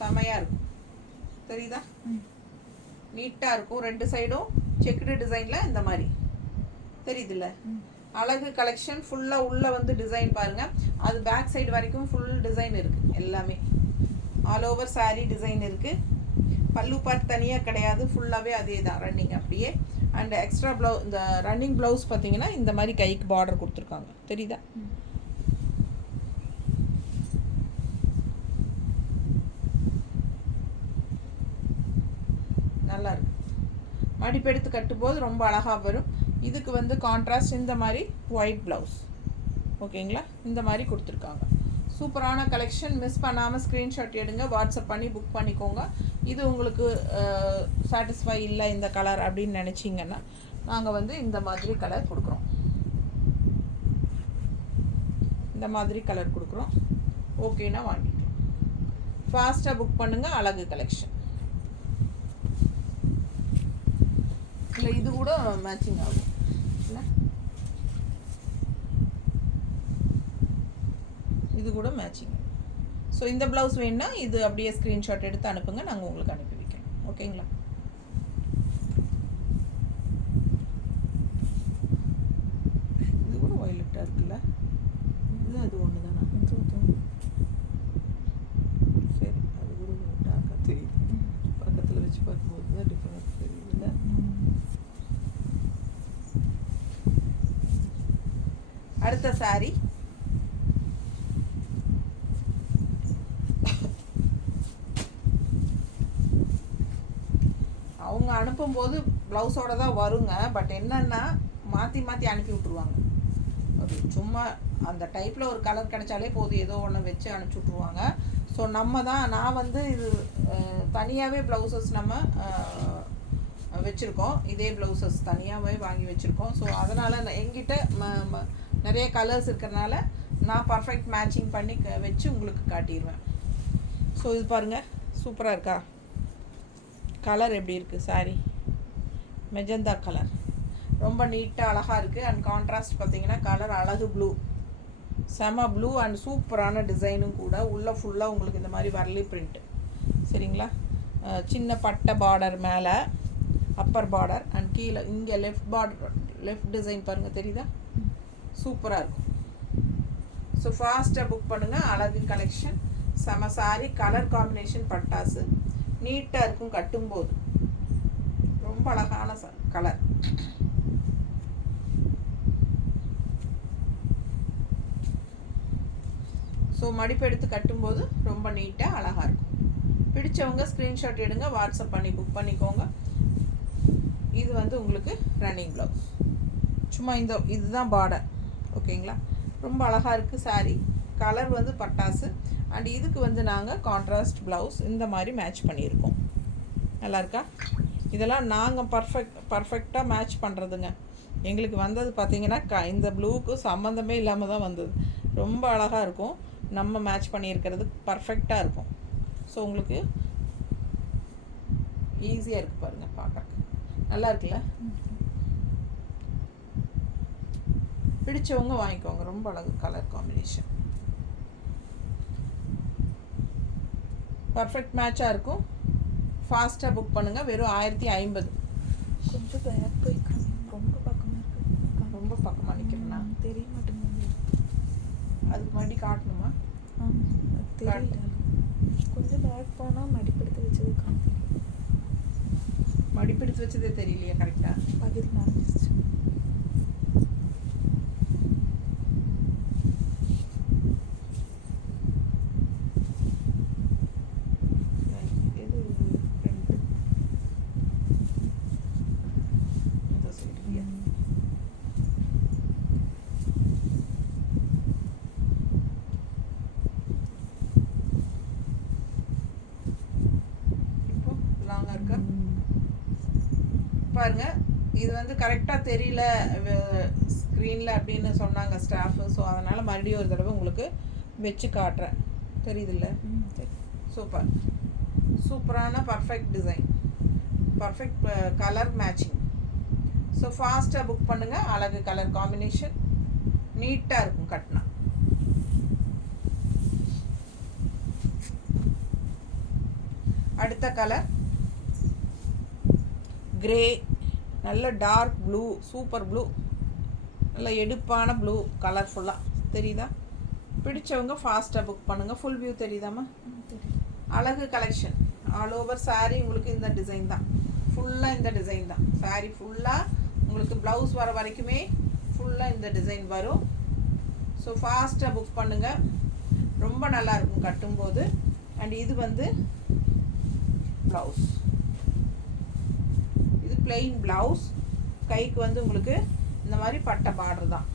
செமையாக இருக்கும். தெரியுதா? நீட்டாக இருக்கும். ரெண்டு சைடும் செக்குடு டிசைனில் இந்த மாதிரி தெரியுதுல்ல? அழகு கலெக்ஷன். ஃபுல்லாக உள்ளே வந்து டிசைன் பாருங்கள். அது பேக் சைடு வரைக்கும் ஃபுல் டிசைன் இருக்குது. எல்லாமே ஆல் ஓவர் சாரீ டிசைன் இருக்குது. பல்லு பார்ட் தனியாக கிடையாது, ஃபுல்லாகவே அதே தான் ரன்னிங் அப்படியே. அண்ட் எக்ஸ்ட்ரா ப்ளவு இந்த ரன்னிங் ப்ளவுஸ் பார்த்தீங்கன்னா இந்த மாதிரி கைக்கு பார்டர் கொடுத்துருக்காங்க. தெரியுதா? நல்லா இருக்கு. மடிப்பெடுத்து கட்டும்போது ரொம்ப அழகாக வரும். இதுக்கு வந்து கான்ட்ராஸ்ட் இந்த மாதிரி ஒயிட் ப்ளவுஸ். ஓகேங்களா? இந்த மாதிரி கொடுத்துருக்காங்க. சூப்பரான கலெக்ஷன். மிஸ் பண்ணாமல் ஸ்க்ரீன்ஷாட் எடுங்க, வாட்ஸ்அப் பண்ணி புக் பண்ணிக்கோங்க. இது உங்களுக்கு சாட்டிஸ்ஃபை இல்லை இந்த கலர் அப்படின்னு நினச்சிங்கன்னா நாங்கள் வந்து இந்த மாதிரி கலர் கொடுக்குறோம். இந்த மாதிரி கலர் கொடுக்குறோம். ஓகேனா வாங்கிக்கலாம். ஃபாஸ்ட்டாக புக் பண்ணுங்கள். அழகு கலெக்ஷன். இல்லை இது கூட மேட்சிங் ஆகும் இல்லை? இது கூட மேட்சிங். ஸோ இந்த ப்ளவுஸ் வேணுன்னா இது அப்படியே ஸ்க்ரீன்ஷாட் எடுத்து அனுப்புங்க, நாங்கள் உங்களுக்கு அனுப்பி வைக்கிறோம். ஓகேங்களா? இது கூட வயலட்டாக இருக்குல்ல? இது அது ஒன்று தானே? சரி, அது கூட டார்க்காக தெரியுது. பக்கத்தில் வச்சு பார்க்கும்போது தான் டிஃப்ரெண்ட் தெரியுதுல்ல? அடுத்த சாரி அவங்க அனுப்பும்போது ப்ளவுஸோடு தான் வருங்க. பட் என்னென்னா மாற்றி அனுப்பி விட்ருவாங்க. ஒரு சும்மா அந்த டைப்பில் ஒரு கலர் கிடைச்சாலே போதும், ஏதோ ஒன்று வச்சு அனுப்பிச்சி விட்ருவாங்க. ஸோ நான் வந்து இது தனியாகவே ப்ளவுசஸ் நம்ம வச்சுருக்கோம். இதே ப்ளவுசஸ் தனியாகவே வாங்கி வச்சுருக்கோம். ஸோ அதனால் எங்கிட்ட நிறைய கலர்ஸ் இருக்கிறனால நான் பர்ஃபெக்ட் மேட்சிங் பண்ணி வச்சு உங்களுக்கு காட்டிடுவேன். ஸோ இது பாருங்கள், சூப்பராக இருக்கா? கலர் எப்படி இருக்குது? சாரி மெஜந்தா கலர், ரொம்ப நீட்டாக அழகாக இருக்குது. அண்ட் கான்ட்ராஸ்ட் பார்த்தீங்கன்னா கலர் அழகு ப்ளூ, செம ப்ளூ அண்ட் சூப்பரான டிசைனும் கூட. உள்ளே ஃபுல்லாக உங்களுக்கு இந்த மாதிரி வரலி பிரிண்ட்டு. சரிங்களா? சின்ன பட்டை பார்டர் மேலே அப்பர் பார்டர் அண்ட் கீழே இங்கே லெஃப்ட் டிசைன் பாருங்கள், தெரியுதா? சூப்பராக இருக்கும். ஸோ ஃபாஸ்ட்டாக புக் பண்ணுங்கள். அழகு கலெக்ஷன், செம சாரி, கலர் காம்பினேஷன் பட்டாசு. நீட்டாக இருக்கும் கட்டும்போது. ரொம்ப அழகான கலர். ஸோ மடிப்பு எடுத்து கட்டும்போது ரொம்ப நீட்டாக அழகாக இருக்கும். பிடிச்சவங்க ஸ்க்ரீன்ஷாட் எடுங்க, வாட்ஸ்அப் பண்ணி புக் பண்ணிக்கோங்க. இது வந்து உங்களுக்கு ரன்னிங் ப்ளவுஸ். சும்மா இதுதான் பார்டர். ஓகேங்களா? ரொம்ப அழகாக இருக்குது சாரீ. கலர் வந்து பட்டாசு. அண்ட் இதுக்கு வந்து நாங்கள் கான்ட்ராஸ்ட் ப்ளவுஸ் இந்த மாதிரி மேட்ச் பண்ணியிருக்கோம். நல்லா இருக்கா? இதெல்லாம் நாங்கள் பர்ஃபெக்டாக மேட்ச் பண்ணுறதுங்க. எங்களுக்கு வந்தது பார்த்திங்கன்னா இந்த ப்ளூவுக்கு சம்மந்தமே இல்லாமல் தான் வந்தது. ரொம்ப அழகாக இருக்கும். நம்ம மேட்ச் பண்ணியிருக்கிறது பர்ஃபெக்டாக இருக்கும். ஸோ உங்களுக்கு ஈஸியாக இருக்குது பாருங்கள், பார்க்குறக்கு நல்லா இருக்குல்ல? பிடிச்சவங்க வாங்கிக்கோங்க. ரொம்ப அழகு கலர் காம்பினேஷன். பர்ஃபெக்ட் மேட்சாக இருக்கும். ஃபாஸ்ட்டாக புக் பண்ணுங்கள். வெறும் 1050. கொஞ்சம் பேக் போய்க்கலாம். ரொம்ப பக்கமாக இருக்குது. ரொம்ப பக்கமாக நிற்கிறேன்னா தெரிய மாட்டேங்குது. அதுக்கு முன்னாடி காட்டணுமா? தெரியல. கொஞ்சம் பேக் போனால் மடிப்பெடுத்து வச்சது காமிக்கும். மடிப்பெடுத்து வச்சதே தெரியலையா? கரெக்டாக பகுதி மறைஞ்சிச்சு. பாருங்க, இது வந்து கரெக்டாக தெரியல ஸ்க்ரீனில் அப்படின்னு சொன்னாங்க ஸ்டாஃபு. ஸோ அதனால் மறுபடியும் ஒரு தடவை உங்களுக்கு வச்சு காட்டுறேன். தெரியுதுல்ல? சூப்பர். சூப்பரான perfect design, perfect colour matching. So ஃபாஸ்ட்டாக புக் பண்ணுங்கள். அழகு கலர் காம்பினேஷன், நீட்டாக இருக்கும் கட்டினா. அடுத்த கலர் கிரே, நல்ல டார்க் ப்ளூ, சூப்பர் ப்ளூ, நல்ல எடுப்பான ப்ளூ, கலர்ஃபுல்லாக தெரியுதா? பிடிச்சவங்க ஃபாஸ்ட்டாக புக் பண்ணுங்கள். ஃபுல் வியூ தெரியுதாம்மா? அழகு கலெக்ஷன். ஆல் ஓவர் சாரீ உங்களுக்கு இந்த டிசைன் தான். ஃபுல்லாக இந்த டிசைன் தான். சாரீ ஃபுல்லாக உங்களுக்கு ப்ளவுஸ் வர வரைக்குமே ஃபுல்லாக இந்த டிசைன் வரும். ஸோ ஃபாஸ்ட்டாக புக் பண்ணுங்கள். ரொம்ப நல்லாயிருக்கும் கட்டும்போது. அண்ட் இது வந்து ப்ளவுஸ். இது பிளெயின் ப்ளவுஸ். கைக்கு வந்து உங்களுக்கு இந்த மாதிரி பட்டை பார்டர் தான்.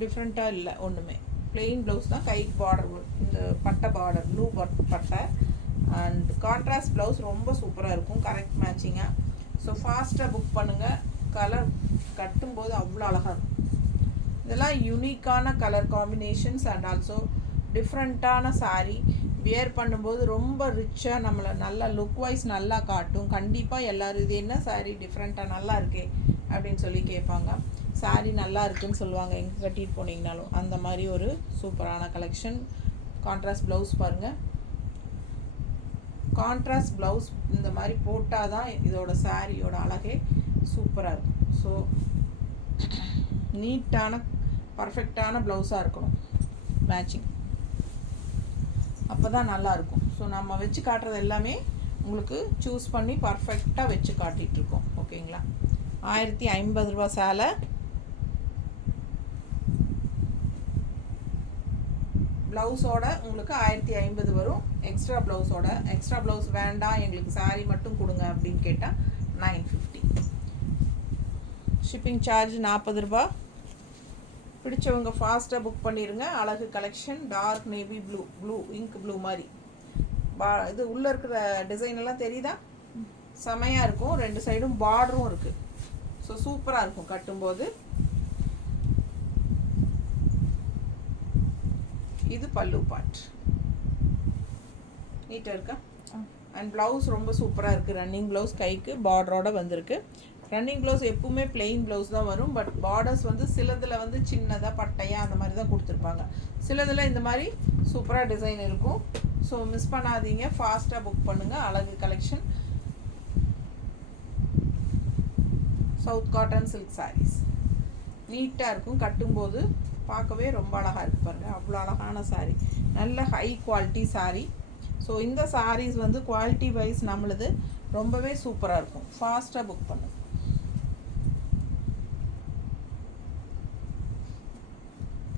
டிஃப்ரெண்ட்டாக இல்லை ஒன்றுமே. பிளெயின் ப்ளவுஸ் தான். கைக்கு பார்டர் இந்த பட்டை பார்டர், ப்ளூ பட்டை. அண்ட் கான்ட்ராஸ்ட் ப்ளவுஸ் ரொம்ப சூப்பராக இருக்கும். கரெக்ட் மேட்சிங்காக. ஸோ ஃபாஸ்ட்டாக புக் பண்ணுங்கள். கலர் கட்டும்போது அவ்வளோ அழகாக இருக்கும். இதெல்லாம் யூனிக்கான கலர் காம்பினேஷன்ஸ் அண்ட் ஆல்சோ டிஃப்ரெண்ட்டான சாரீ. வியர் பண்ணும்போது ரொம்ப ரிச்சாக நம்மளை நல்லா லுக் வைஸ் நல்லா காட்டும். கண்டிப்பாக எல்லோரும் இது என்ன சாரீ டிஃப்ரெண்ட்டாக நல்லா இருக்கே அப்படின்னு சொல்லி கேட்பாங்க. சாரீ நல்லா இருக்குன்னு சொல்லுவாங்க எங்கே கட்டிட்டு போனீங்கனாலும். அந்த மாதிரி ஒரு சூப்பரான கலெக்ஷன். கான்ட்ராஸ்ட் ப்ளவுஸ் பாருங்கள். கான்ட்ராஸ்ட் ப்ளவுஸ் இந்த மாதிரி போட்டால் தான் இதோட சாரியோட அழகே சூப்பராக இருக்கும். ஸோ நீட்டான பர்ஃபெக்டான ப்ளவுஸாக இருக்கணும் மேட்சிங். அப்போ தான் நல்லாயிருக்கும். ஸோ நம்ம வச்சு காட்டுறது எல்லாமே உங்களுக்கு சூஸ் பண்ணி பர்ஃபெக்டாக வச்சு காட்டிகிட்ருக்கோம். ஓகேங்களா? 1050 ரூபா சேலை. ப்ளவுஸோட உங்களுக்கு 1050 வரும். எக்ஸ்ட்ரா ப்ளவுஸோட. எக்ஸ்ட்ரா ப்ளவுஸ் வேண்டாம் எங்களுக்கு சாரீ மட்டும் கொடுங்க அப்படின்னு கேட்டால் 950. ஷிப்பிங் சார்ஜ் 40 ரூபா. பிடிச்சவங்க ஃபாஸ்ட்டாக புக் பண்ணிடுங்க. அழகு collection. Dark navy blue, blue ink blue மாதிரி இது உள்ளே இருக்கிற டிசைன் எல்லாம் தெரியுதா? செமையாக இருக்கும். ரெண்டு சைடும் பார்டரும் இருக்குது. ஸோ சூப்பராக இருக்கும் கட்டும்போது. இது பல்லு பார்ட். நீட்டாக இருக்கா? அண்ட் ப்ளவுஸ் ரொம்ப சூப்பராக இருக்குது. ரன்னிங் ப்ளவுஸ், கைக்கு பார்டரோட வந்திருக்கு. ரன்னிங் ப்ளவுஸ் எப்பவுமே பிளெயின் ப்ளவுஸ் தான் வரும். பட் பார்டர்ஸ் வந்து சிலதில் வந்து சின்னதாக பட்டையாக அந்த மாதிரி தான் கொடுத்துருப்பாங்க. சிலதில் இந்த மாதிரி சூப்பராக டிசைன் இருக்கும். ஸோ மிஸ் பண்ணாதீங்க. ஃபாஸ்ட்டாக புக் பண்ணுங்கள். அழகு collection. South cotton silk saris. நீட்டாக இருக்கும். கட்டும்போது பார்க்கவே ரொம்ப அழகாக இருக்குது பாருங்கள். அவ்வளோ அழகான சாரீ. நல்ல ஹை குவாலிட்டி சாரீ. ஸோ இந்த சாரீஸ் வந்து குவாலிட்டி வைஸ் நம்மளுது ரொம்பவே சூப்பராக இருக்கும். ஃபாஸ்ட்டாக புக் பண்ணு.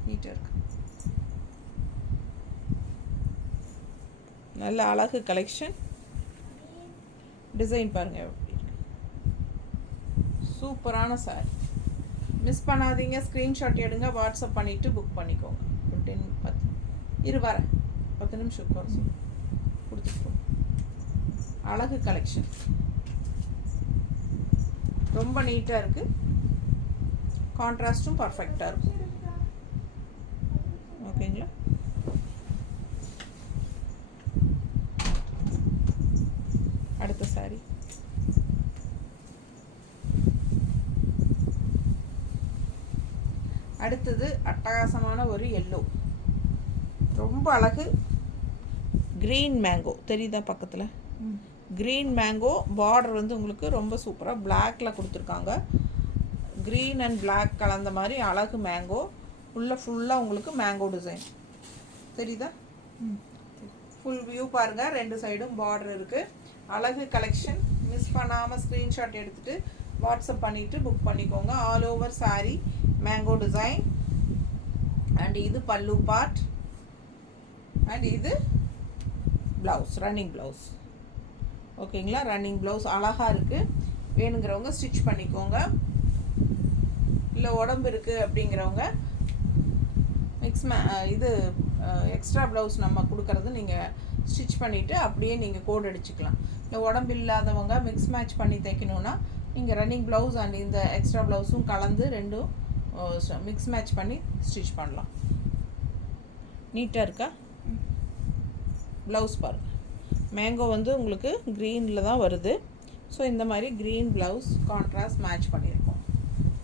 நீட்டாக இருக்கு. நல்ல அழகு கலெக்ஷன். டிசைன் பாருங்கள் எப்படி இருக்கு. சூப்பரான சாரி. மிஸ் பண்ணாதீங்க. ஸ்க்ரீன்ஷாட் எடுங்க, வாட்ஸ்அப் பண்ணிவிட்டு புக் பண்ணிக்கோங்க. ஒரு 10 வரேன் 10 நிமிஷம் குறைச்சி கொடுத்துட்டு. அழகு கலெக்ஷன் ரொம்ப நீட்டாக இருக்குது. கான்ட்ராஸ்ட்டும் பர்ஃபெக்டாக இருக்கும். ஓகேங்களா? அடுத்த சாரி அடுத்தது அட்டகாசமான ஒரு எல்லோ. ரொம்ப அழகு. க்ரீன் மேங்கோ தெரியுதா பக்கத்தில்? க்ரீன் மேங்கோ பார்டர் வந்து உங்களுக்கு ரொம்ப சூப்பராக பிளாக்ல கொடுத்துருக்காங்க. க்ரீன் அண்ட் பிளாக் கலந்த மாதிரி அழகு மேங்கோ. உள்ள ஃபுல்லாக உங்களுக்கு மேங்கோ டிசைன் தெரியுதா? ஃபுல் வியூ பாருங்கள். 2 சைடும் பார்டர் இருக்குது. அழகு கலெக்ஷன். மிஸ் பண்ணாமல் ஸ்க்ரீன்ஷாட் எடுத்துகிட்டு வாட்ஸ்அப் பண்ணிவிட்டு புக் பண்ணிக்கோங்க. All over sari mango design. And இது பல்லு பார்ட். அண்ட் இது ப்ளவுஸ், ரன்னிங் ப்ளவுஸ். ஓகேங்களா? ரன்னிங் ப்ளவுஸ் அழகாக இருக்குது. வேணுங்கிறவங்க ஸ்டிச் பண்ணிக்கோங்க. இல்லை உடம்பு இருக்குது அப்படிங்கிறவங்க இது எக்ஸ்ட்ரா ப்ளவுஸ் நம்ம கொடுக்கறது நீங்கள் ஸ்டிச் பண்ணிவிட்டு அப்படியே நீங்கள் கோட் அடிச்சுக்கலாம். இல்லை உடம்பு இல்லாதவங்க மிக்ஸ் மேட்ச் பண்ணி தைக்கணுன்னா நீங்கள் ரன்னிங் ப்ளவுஸ் அண்ட் இந்த எக்ஸ்ட்ரா ப்ளவுஸும் கலந்து ரெண்டும் மிக்ஸ் மேட்ச் பண்ணி ஸ்டிச் பண்ணலாம். நீட்டாக இருக்கா? ப்ளவுஸ் பாருங்கள். மேங்கோ வந்து உங்களுக்கு க்ரீனில் தான் வருது. ஸோ இந்த மாதிரி க்ரீன் ப்ளவுஸ் கான்ட்ராஸ்ட் மேட்ச் பண்ணியிருக்கோம்.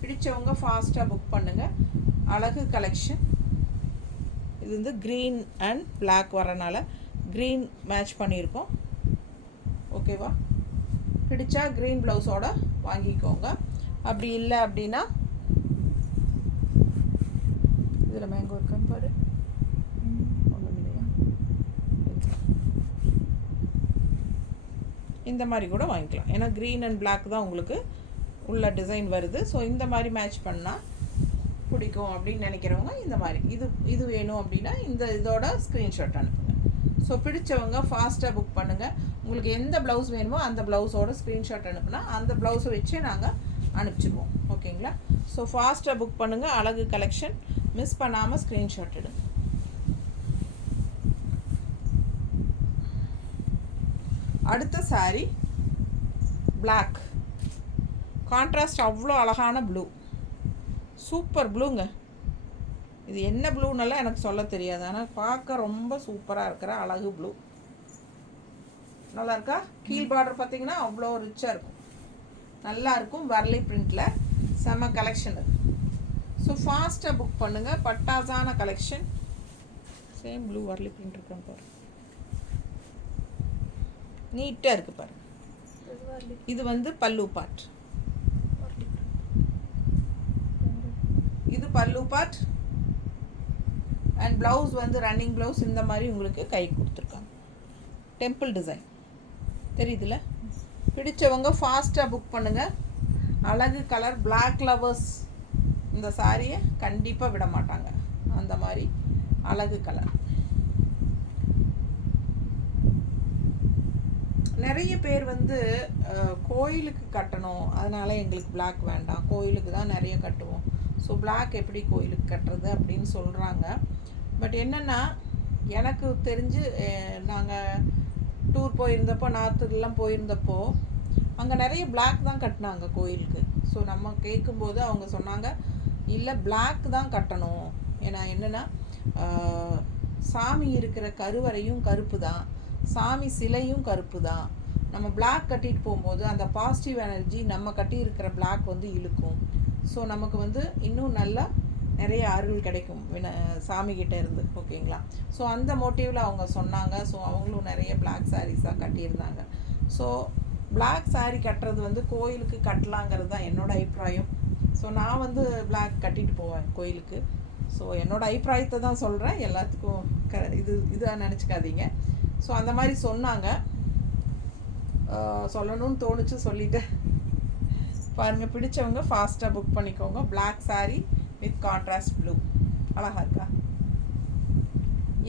பிடிச்சவங்க ஃபாஸ்ட்டாக புக் பண்ணுங்கள். அழகு கலெக்ஷன். இது வந்து க்ரீன் அண்ட் பிளாக் வரனால க்ரீன் மேட்ச் பண்ணியிருக்கோம். ஓகேவா? பிடிச்சா க்ரீன் ப்ளவுஸோட வாங்கிக்கோங்க. அப்படி இல்லை அப்படின்னா இதில் மேங்கோ இருக்கான்னு பாரு. ஒன்றும் இல்லையா? இந்த மாதிரி கூட வாங்கிக்கலாம். ஏன்னா க்ரீன் அண்ட் பிளாக் தான் உங்களுக்கு உள்ள டிசைன் வருது. ஸோ இந்த மாதிரி மேட்ச் பண்ணால் பிடிக்கும் அப்படின்னு நினைக்கிறவங்க இந்த மாதிரி இது வேணும் அப்படின்னா இந்த இதோட ஸ்க்ரீன்ஷாட் அனுப்புங்க. ஸோ பிடிச்சவங்க ஃபாஸ்ட்டாக புக் பண்ணுங்கள். உங்களுக்கு எந்த ப்ளவுஸ் வேணுமோ அந்த ப்ளவுஸோட ஸ்க்ரீன்ஷாட் அனுப்புனா அந்த ப்ளவுஸை வச்சே நாங்கள் அனுப்பிச்சிடுவோம். ஓகேங்களா? ஸோ ஃபாஸ்ட்டாக புக் பண்ணுங்கள். அழகு கலெக்ஷன். மிஸ் பண்ணாமல் ஸ்க்ரீன்ஷாட் எடுங்க. அடுத்த சாரி பிளாக். கான்ட்ராஸ்ட் அவ்வளோ அழகான ப்ளூ. சூப்பர் ப்ளூங்க. இது என்ன ப்ளூன்னெல்லாம் எனக்கு சொல்ல தெரியாது. ஆனால் பார்க்க ரொம்ப சூப்பராக இருக்கிற அழகு ப்ளூ. நல்லா இருக்கா? கீழ் பார்டர் பார்த்தீங்கன்னா அவ்வளோ ரிச்சாக இருக்கும். நல்லா இருக்கும். வரலி பிரிண்டில் செம கலெக்ஷன் இது. ஸோ ஃபாஸ்ட்டாக புக் பண்ணுங்கள். பட்டாசான கலெக்ஷன். சேம் ப்ளூ வரலி பிரிண்ட் இருக்கான்னு பாரு. நீட்டாக இருக்குது பாரு. இது வந்து பல்லு பார்ட். இது பல்லு பார்ட் அண்ட் ப்ளவுஸ் வந்து ரன்னிங் ப்ளவுஸ் இந்த மாதிரி உங்களுக்கு கை கொடுத்துருக்காங்க. டெம்பிள் டிசைன் தெரியுதுல்ல? பிடிச்சவங்க ஃபாஸ்ட்டாக புக் பண்ணுங்கள். அழகு கலர். பிளாக் லவர்ஸ் இந்த சாரியை கண்டிப்பாக விட மாட்டாங்க. அந்த மாதிரி அழகு கலர். நிறைய பேர் வந்து கோயிலுக்கு கட்டணும், அதனால் எங்களுக்கு பிளாக் வேண்டாம், கோயிலுக்கு தான் நிறைய கட்டுவோம், ஸோ பிளாக் எப்படி கோயிலுக்கு கட்டுறது அப்படின்னு சொல்கிறாங்க. பட் என்னென்னா எனக்கு தெரிஞ்சு நாங்கள் டூர் போயிருந்தப்போ நார்த்துலாம் போயிருந்தப்போ அங்கே நிறைய பிளாக் தான் கட்டினாங்க கோயிலுக்கு. ஸோ நம்ம கேட்கும்போது அவங்க சொன்னாங்க இல்லை பிளாக் தான் கட்டணும். ஏன்னா என்னென்னா சாமி இருக்கிற கருவறையும் கருப்பு தான், சாமி சிலையும் கருப்பு தான். நம்ம பிளாக் கட்டிட்டு போகும்போது அந்த பாசிட்டிவ் எனர்ஜி நம்ம கட்டி இருக்கிற பிளாக் வந்து இழுக்கும். ஸோ நமக்கு வந்து இன்னும் நல்லா நிறைய அருள் கிடைக்கும் சாமிக்கிட்ட இருந்து. ஓகேங்களா? ஸோ அந்த மோட்டிவில் அவங்க சொன்னாங்க. ஸோ அவங்களும் நிறைய பிளாக் சாரீஸாக கட்டியிருந்தாங்க. ஸோ பிளாக் சாரீ கட்டுறது வந்து கோயிலுக்கு கட்டலாங்கிறது தான் என்னோடய அபிப்பிராயம். ஸோ நான் வந்து பிளாக் கட்டிட்டு போவேன் கோயிலுக்கு. ஸோ என்னோடய அபிப்பிராயத்தை தான் சொல்கிறேன். எல்லாத்துக்கும் இதாக நினச்சிக்காதீங்க. ஸோ அந்த மாதிரி சொன்னாங்க, சொல்லணும்னு தோணுச்சு, சொல்லிட்டேன். பாருங்கள், பிடிச்சவங்க ஃபாஸ்ட்டாக புக் பண்ணிக்கோங்க. Black saree with contrast blue. அழகா இருக்கா?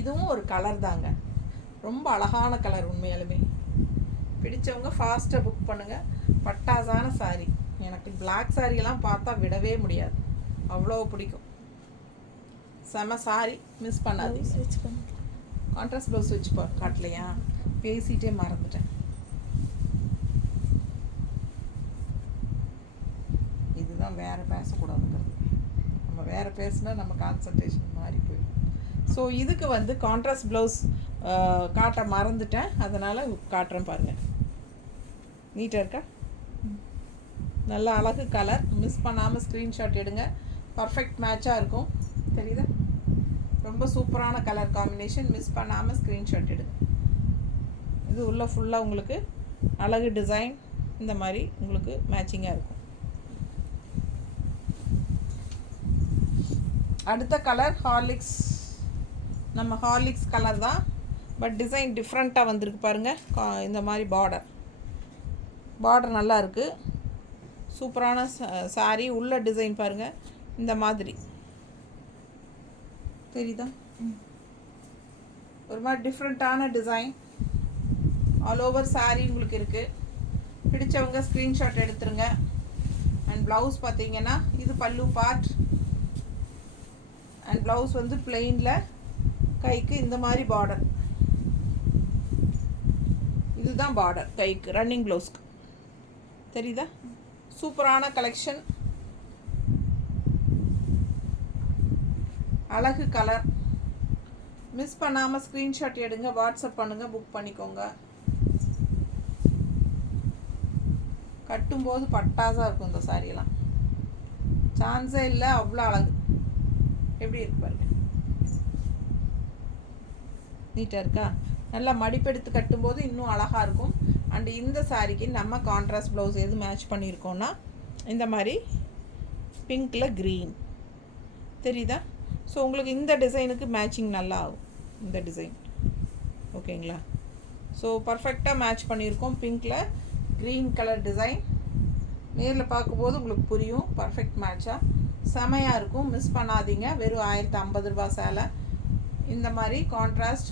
இதுவும் ஒரு கலர் தாங்க, ரொம்ப அழகான கலர். உண்மையாலுமே பிடிச்சவங்க ஃபாஸ்ட்டாக புக் பண்ணுங்கள். பட்டாசான saree. எனக்கு Black சாரியெல்லாம் பார்த்தா விடவே முடியாது, அவ்வளோ பிடிக்கும். செம saree, மிஸ் பண்ணாதீங்க. ஸ்விட்ச் பண்ணிக்கலாம். கான்ட்ராஸ்ட் ப்ளவுஸ் வச்சு காட்டலையா? பேசிகிட்டே மறந்துட்டேன். இதுதான் வேறு பேசக்கூடாதுங்கிறது. நம்ம வேறு பேசுனா நம்ம கான்சன்ட்ரேஷன் மாறி போயிடும். ஸோ இதுக்கு வந்து கான்ட்ராஸ்ட் ப்ளவுஸ் காட்ட மறந்துட்டேன், அதனால் காட்டுறேன். பாருங்கள், நீட்டாக இருக்கா? நல்ல அழகு கலர். மிஸ் பண்ணாமல் ஸ்க்ரீன்ஷாட் எடுங்க, பர்ஃபெக்ட் மேட்சாக இருக்கும். தெரியுதா? ரொம்ப சூப்பரான கலர் காம்பினேஷன். மிஸ் பண்ணாமல் ஸ்க்ரீன்ஷாட் எடுங்க. இது உள்ள ஃபுல்லாக உங்களுக்கு அழகு டிசைன் இந்த மாதிரி உங்களுக்கு மேட்சிங்காக இருக்கும். அடுத்த கலர் ஹார்லிக்ஸ். நம்ம ஹார்லிக்ஸ் கலர் தான், பட் டிசைன் டிஃப்ரெண்ட்டாக வந்திருக்கு பாருங்கள். இந்த மாதிரி பார்டர் நல்லா இருக்குது. சூப்பரான சாரீ. உள்ள டிசைன் பாருங்கள், இந்த மாதிரி தெரியுதா? ஒரு மாதிரி டிஃப்ரெண்ட்டான டிசைன் ஆல் ஓவர் சாரீ உங்களுக்கு இருக்குது. பிடிச்சவங்க ஸ்க்ரீன்ஷாட் எடுத்துருங்க. அண்ட் ப்ளவுஸ் பார்த்தீங்கன்னா இது பல்லு பார்ட். அண்ட் ப்ளவுஸ் வந்து பிளெயினில், கைக்கு இந்த மாதிரி பார்டர். இதுதான் பார்டர் கைக்கு, ரன்னிங் ப்ளவுஸ்க்கு. தெரியுதா? சூப்பரான கலெக்ஷன், அழகு கலர். மிஸ் பண்ணாமல் ஸ்க்ரீன்ஷாட் எடுங்க, வாட்ஸ்அப் பண்ணுங்கள், புக் பண்ணிக்கோங்க. கட்டும்போது பட்டாசாக இருக்கும் இந்த சாரியெல்லாம், சான்ஸே இல்லை, அவ்வளோ அழகு. எப்படி இருக்கு பாருங்க, நீட்டாக இருக்கா? நல்லா மடிப்பெடுத்து கட்டும்போது இன்னும் அழகாக இருக்கும். அண்டு இந்த சாரிக்கு நம்ம கான்ட்ராஸ்ட் ப்ளவுஸ் எது மேட்ச் பண்ணியிருக்கோன்னா இந்த மாதிரி பிங்க்கில் க்ரீன். தெரியுதா? ஸோ உங்களுக்கு இந்த டிசைனுக்கு மேட்சிங் நல்லா ஆகும், இந்த டிசைன். ஓகேங்களா? ஸோ பர்ஃபெக்டாக மேட்ச் பண்ணியிருக்கோம். பிங்க்கில் க்ரீன் கலர் டிசைன். நேரில் பார்க்கும்போது உங்களுக்கு புரியும், பர்ஃபெக்ட் மேட்சாக செமையாக இருக்கும். மிஸ் பண்ணாதீங்க. வெறும் 1050 ரூபா சேலை, இந்த மாதிரி கான்ட்ராஸ்ட்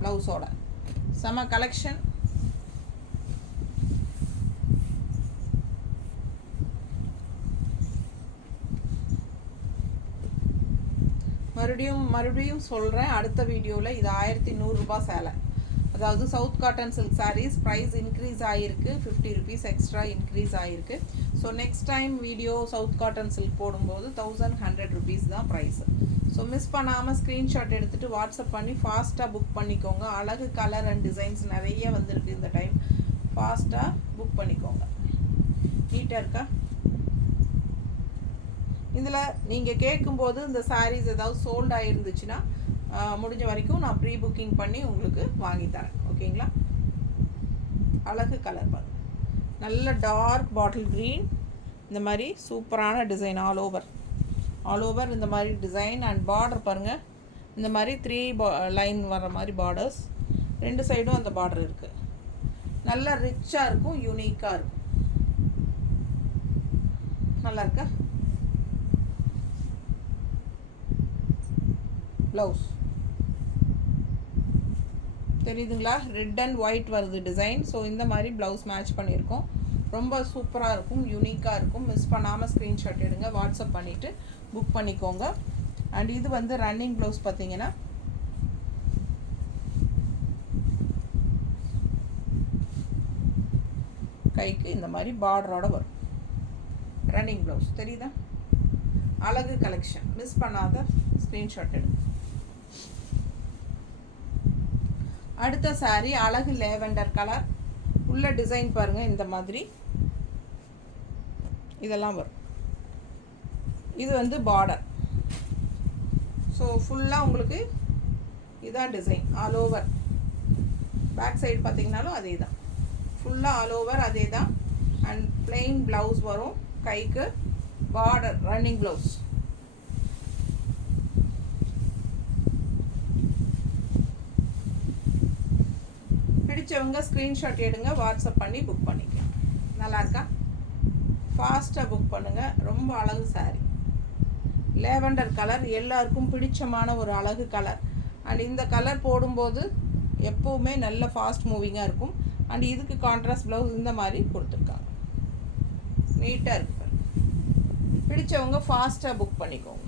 ப்ளவுஸோட செம கலெக்ஷன். மறுபடியும் சொல்கிறேன், அடுத்த வீடியோவில் இது 1100 ரூபா சேலை. அதாவது south cotton silk saris price increase ஆகிருக்கு, 50 ருபீஸ் எக்ஸ்ட்ரா இன்க்ரீஸ் ஆகிருக்கு. So next time video south cotton silk போடும்போது 1100 ருபீஸ் தான் ப்ரைஸு. ஸோ மிஸ் பண்ணாமல் ஸ்க்ரீன்ஷாட் எடுத்துகிட்டு வாட்ஸ்அப் பண்ணி ஃபாஸ்ட்டாக புக் பண்ணிக்கோங்க. அழகு கலர் அண்ட் டிசைன்ஸ் நிறைய வந்திருக்கு இந்த டைம். ஃபாஸ்ட்டாக புக் பண்ணிக்கோங்க. நீட்டாக இருக்கா? இதில் நீங்கள் கேட்கும்போது இந்த சாரீஸ் ஏதாவது சோல்ட் ஆகிருந்துச்சுன்னா முடிஞ்ச வரைக்கும் நான் ப்ரீ புக்கிங் பண்ணி உங்களுக்கு வாங்கித்தரேன். ஓகேங்களா? அழகு கலர் பாருங்கள், நல்ல டார்க் பாட்டில் க்ரீன். இந்த மாதிரி சூப்பரான டிசைன் ஆல் ஓவர் இந்த மாதிரி டிசைன். அண்ட் பார்டர் பாருங்கள், இந்த மாதிரி 3 லைன் வர மாதிரி பார்டர்ஸ். 2 சைடும் அந்த பார்டர் இருக்குது. நல்லா ரிச்சாக இருக்கும், யூனிக்காக இருக்கும். நல்லா இருக்கா? ப்ளவுஸ் தெரியுதுங்களா? ரெட் அண்ட் ஒயிட் வருது டிசைன். ஸோ இந்த மாதிரி ப்ளவுஸ் மேட்ச் பண்ணியிருக்கோம். ரொம்ப சூப்பராக இருக்கும், யூனிக்காக இருக்கும். மிஸ் பண்ணாமல் ஸ்க்ரீன்ஷாட் எடுங்க, வாட்ஸ்அப் பண்ணிவிட்டு புக் பண்ணிக்கோங்க. அண்ட் இது வந்து ரன்னிங் ப்ளவுஸ் பார்த்தீங்கன்னா கைக்கு இந்த மாதிரி பார்டரோட வரும். ரன்னிங் ப்ளவுஸ் தெரியுதா? அழகு கலெக்ஷன். மிஸ் பண்ணாத ஸ்க்ரீன்ஷாட் எடுங்க. அடுத்த சாரீ அழகு லேவெண்டர் கலர். உள்ள டிசைன் பாருங்கள், இந்த மாதிரி இதெல்லாம் வரும். இது வந்து பார்டர். ஸோ ஃபுல்லாக உங்களுக்கு இதான் design all over. Back side பார்த்தீங்கன்னாலும் அதே தான், ஃபுல்லாக ஆல் ஓவர் அதே தான். அண்ட் பிளெயின் ப்ளவுஸ் வரும். கைக்கு பார்டர், ரன்னிங் ப்ளவுஸ். பிடிச்சவங்க ஸ்க்ரீன்ஷாட் எடுங்க, வாட்ஸ்அப் பண்ணி புக் பண்ணிக்கலாம். நல்லா இருக்கா? ஃபாஸ்ட்டாக புக் பண்ணுங்கள். ரொம்ப அழகு சாரி. லேவெண்டர் கலர் எல்லாருக்கும் பிடிச்சமான ஒரு அழகு கலர். அண்ட் இந்த கலர் போடும்போது எப்போவுமே நல்ல ஃபாஸ்ட் மூவிங்காக இருக்கும். அண்ட் இதுக்கு கான்ட்ராஸ்ட் ப்ளவுஸ் இந்த மாதிரி கொடுத்துருக்காங்க. நீட்டாக இருக்கு. பிடிச்சவங்க ஃபாஸ்ட்டாக புக் பண்ணிக்கோங்க.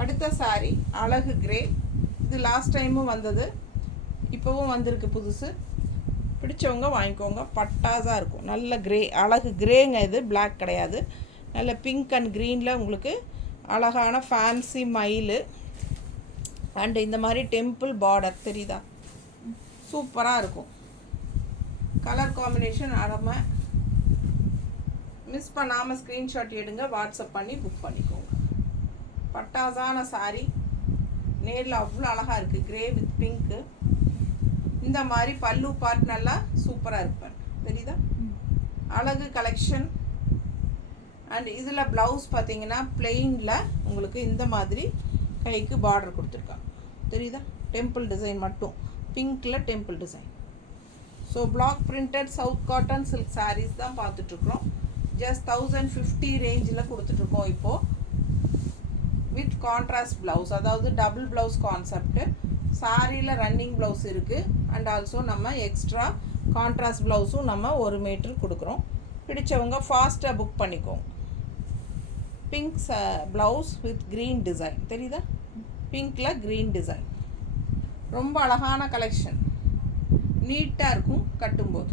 அடுத்த சாரி அழகு கிரே. இது லாஸ்ட் டைமும் வந்தது, இப்போவும் வந்திருக்கு புதுசு. பிடிச்சவங்க வாங்கிக்கோங்க. பட்டாஸாக இருக்கும். நல்ல கிரே, அழகு கிரேங்க. இது பிளாக் கிடையாது. நல்ல பிங்க் அண்ட் க்ரீனில் உங்களுக்கு அழகான ஃபேன்சி மயில் அண்ட் இந்த மாதிரி டெம்பிள் பார்டர் தெரியுதா? சூப்பராக இருக்கும். கலர் காம்பினேஷன் அருமை. மிஸ் பண்ணாமல் ஸ்க்ரீன்ஷாட் எடுங்க, வாட்ஸ்அப் பண்ணி புக் பண்ணிக்கோங்க. பட்டாசான சாரி. நேரில் அவ்வளோ அழகாக இருக்குது. Grey with pink. இந்த மாதிரி பல்லு பார்ட் நல்லா சூப்பராக இருப்பேன். தெரியுதா? அழகு கலெக்ஷன். அண்ட் இதில் ப்ளவுஸ் பார்த்தீங்கன்னா பிளெயினில் உங்களுக்கு இந்த மாதிரி கைக்கு பார்டர் கொடுத்துருக்காங்க. தெரியுதா? டெம்பிள் டிசைன் மட்டும், பிங்க்கில் temple design. So black printed south cotton silk saris தான் பார்த்துட்ருக்குறோம். ஜஸ்ட் 1050 ரேஞ்சில் கொடுத்துட்ருக்கோம் இப்போது. வித் கான்ட்ராஸ்ட் ப்ளவுஸ், அதாவது டபுள் ப்ளவுஸ் கான்செப்ட்டு. சாரியில் ரன்னிங் ப்ளவுஸ் இருக்குது. அண்ட் ஆல்சோ நம்ம எக்ஸ்ட்ரா கான்ட்ராஸ்ட் ப்ளவுஸும் நம்ம 1 மீட்டர் கொடுக்குறோம். பிடிச்சவங்க ஃபாஸ்ட்டாக புக் பண்ணிக்கோங்க. Pink blouse with green design. தெரியுதா? பிங்க்கில் க்ரீன் டிசைன். ரொம்ப அழகான கலெக்ஷன். நீட்டாக இருக்கும். கட்டும்போது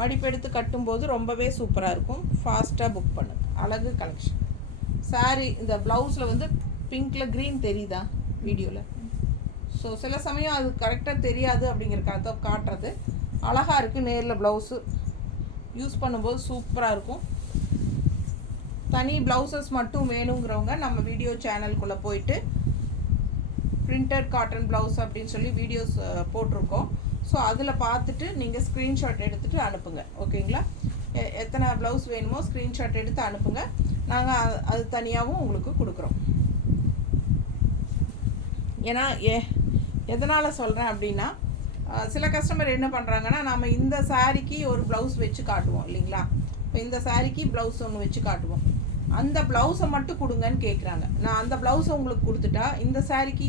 மடிப்பெடுத்து கட்டும்போது ரொம்பவே சூப்பராக இருக்கும். ஃபாஸ்ட்டாக புக் பண்ணுங்க. அழகு கலெக்ஷன். சாரி இந்த ப்ளவுஸில் வந்து பிங்க்கில் க்ரீன் தெரியுதா வீடியோவில்? ஸோ சில சமயம் அது கரெக்டாக தெரியாது அப்படிங்கிறக்காக தான் காட்டுறது. அழகாக இருக்குது. நேரில் ப்ளவுஸு யூஸ் பண்ணும்போது சூப்பராக இருக்கும். தனி ப்ளவுசஸ் மட்டும் வேணுங்கிறவங்க நம்ம வீடியோ சேனலுக்குள்ளே போயிட்டு பிரிண்டட் காட்டன் ப்ளவுஸ் அப்படின்னு சொல்லி வீடியோஸ் போட்டிருக்கோம். ஸோ அதில் பார்த்துட்டு நீங்கள் ஸ்க்ரீன்ஷாட் எடுத்துகிட்டு அனுப்புங்க. ஓகேங்களா? எத்தனை ப்ளவுஸ் வேணுமோ ஸ்க்ரீன்ஷாட் எடுத்து அனுப்புங்க. நாங்கள் அது தனியாகவும் உங்களுக்கு கொடுக்குறோம். ஏன்னா எதனால் சொல்கிறேன் அப்படின்னா, சில கஸ்டமர் என்ன பண்ணுறாங்கன்னா, நம்ம இந்த சாரிக்கு ஒரு ப்ளவுஸ் வச்சு காட்டுவோம் இல்லைங்களா? இப்போ இந்த சாரிக்கு ப்ளவுஸ் ஒன்று வச்சு காட்டுவோம். அந்த ப்ளவுஸை மட்டும் கொடுங்கன்னு கேட்குறாங்க. நான் அந்த ப்ளவுஸை உங்களுக்கு கொடுத்துட்டா இந்த சாரிக்கு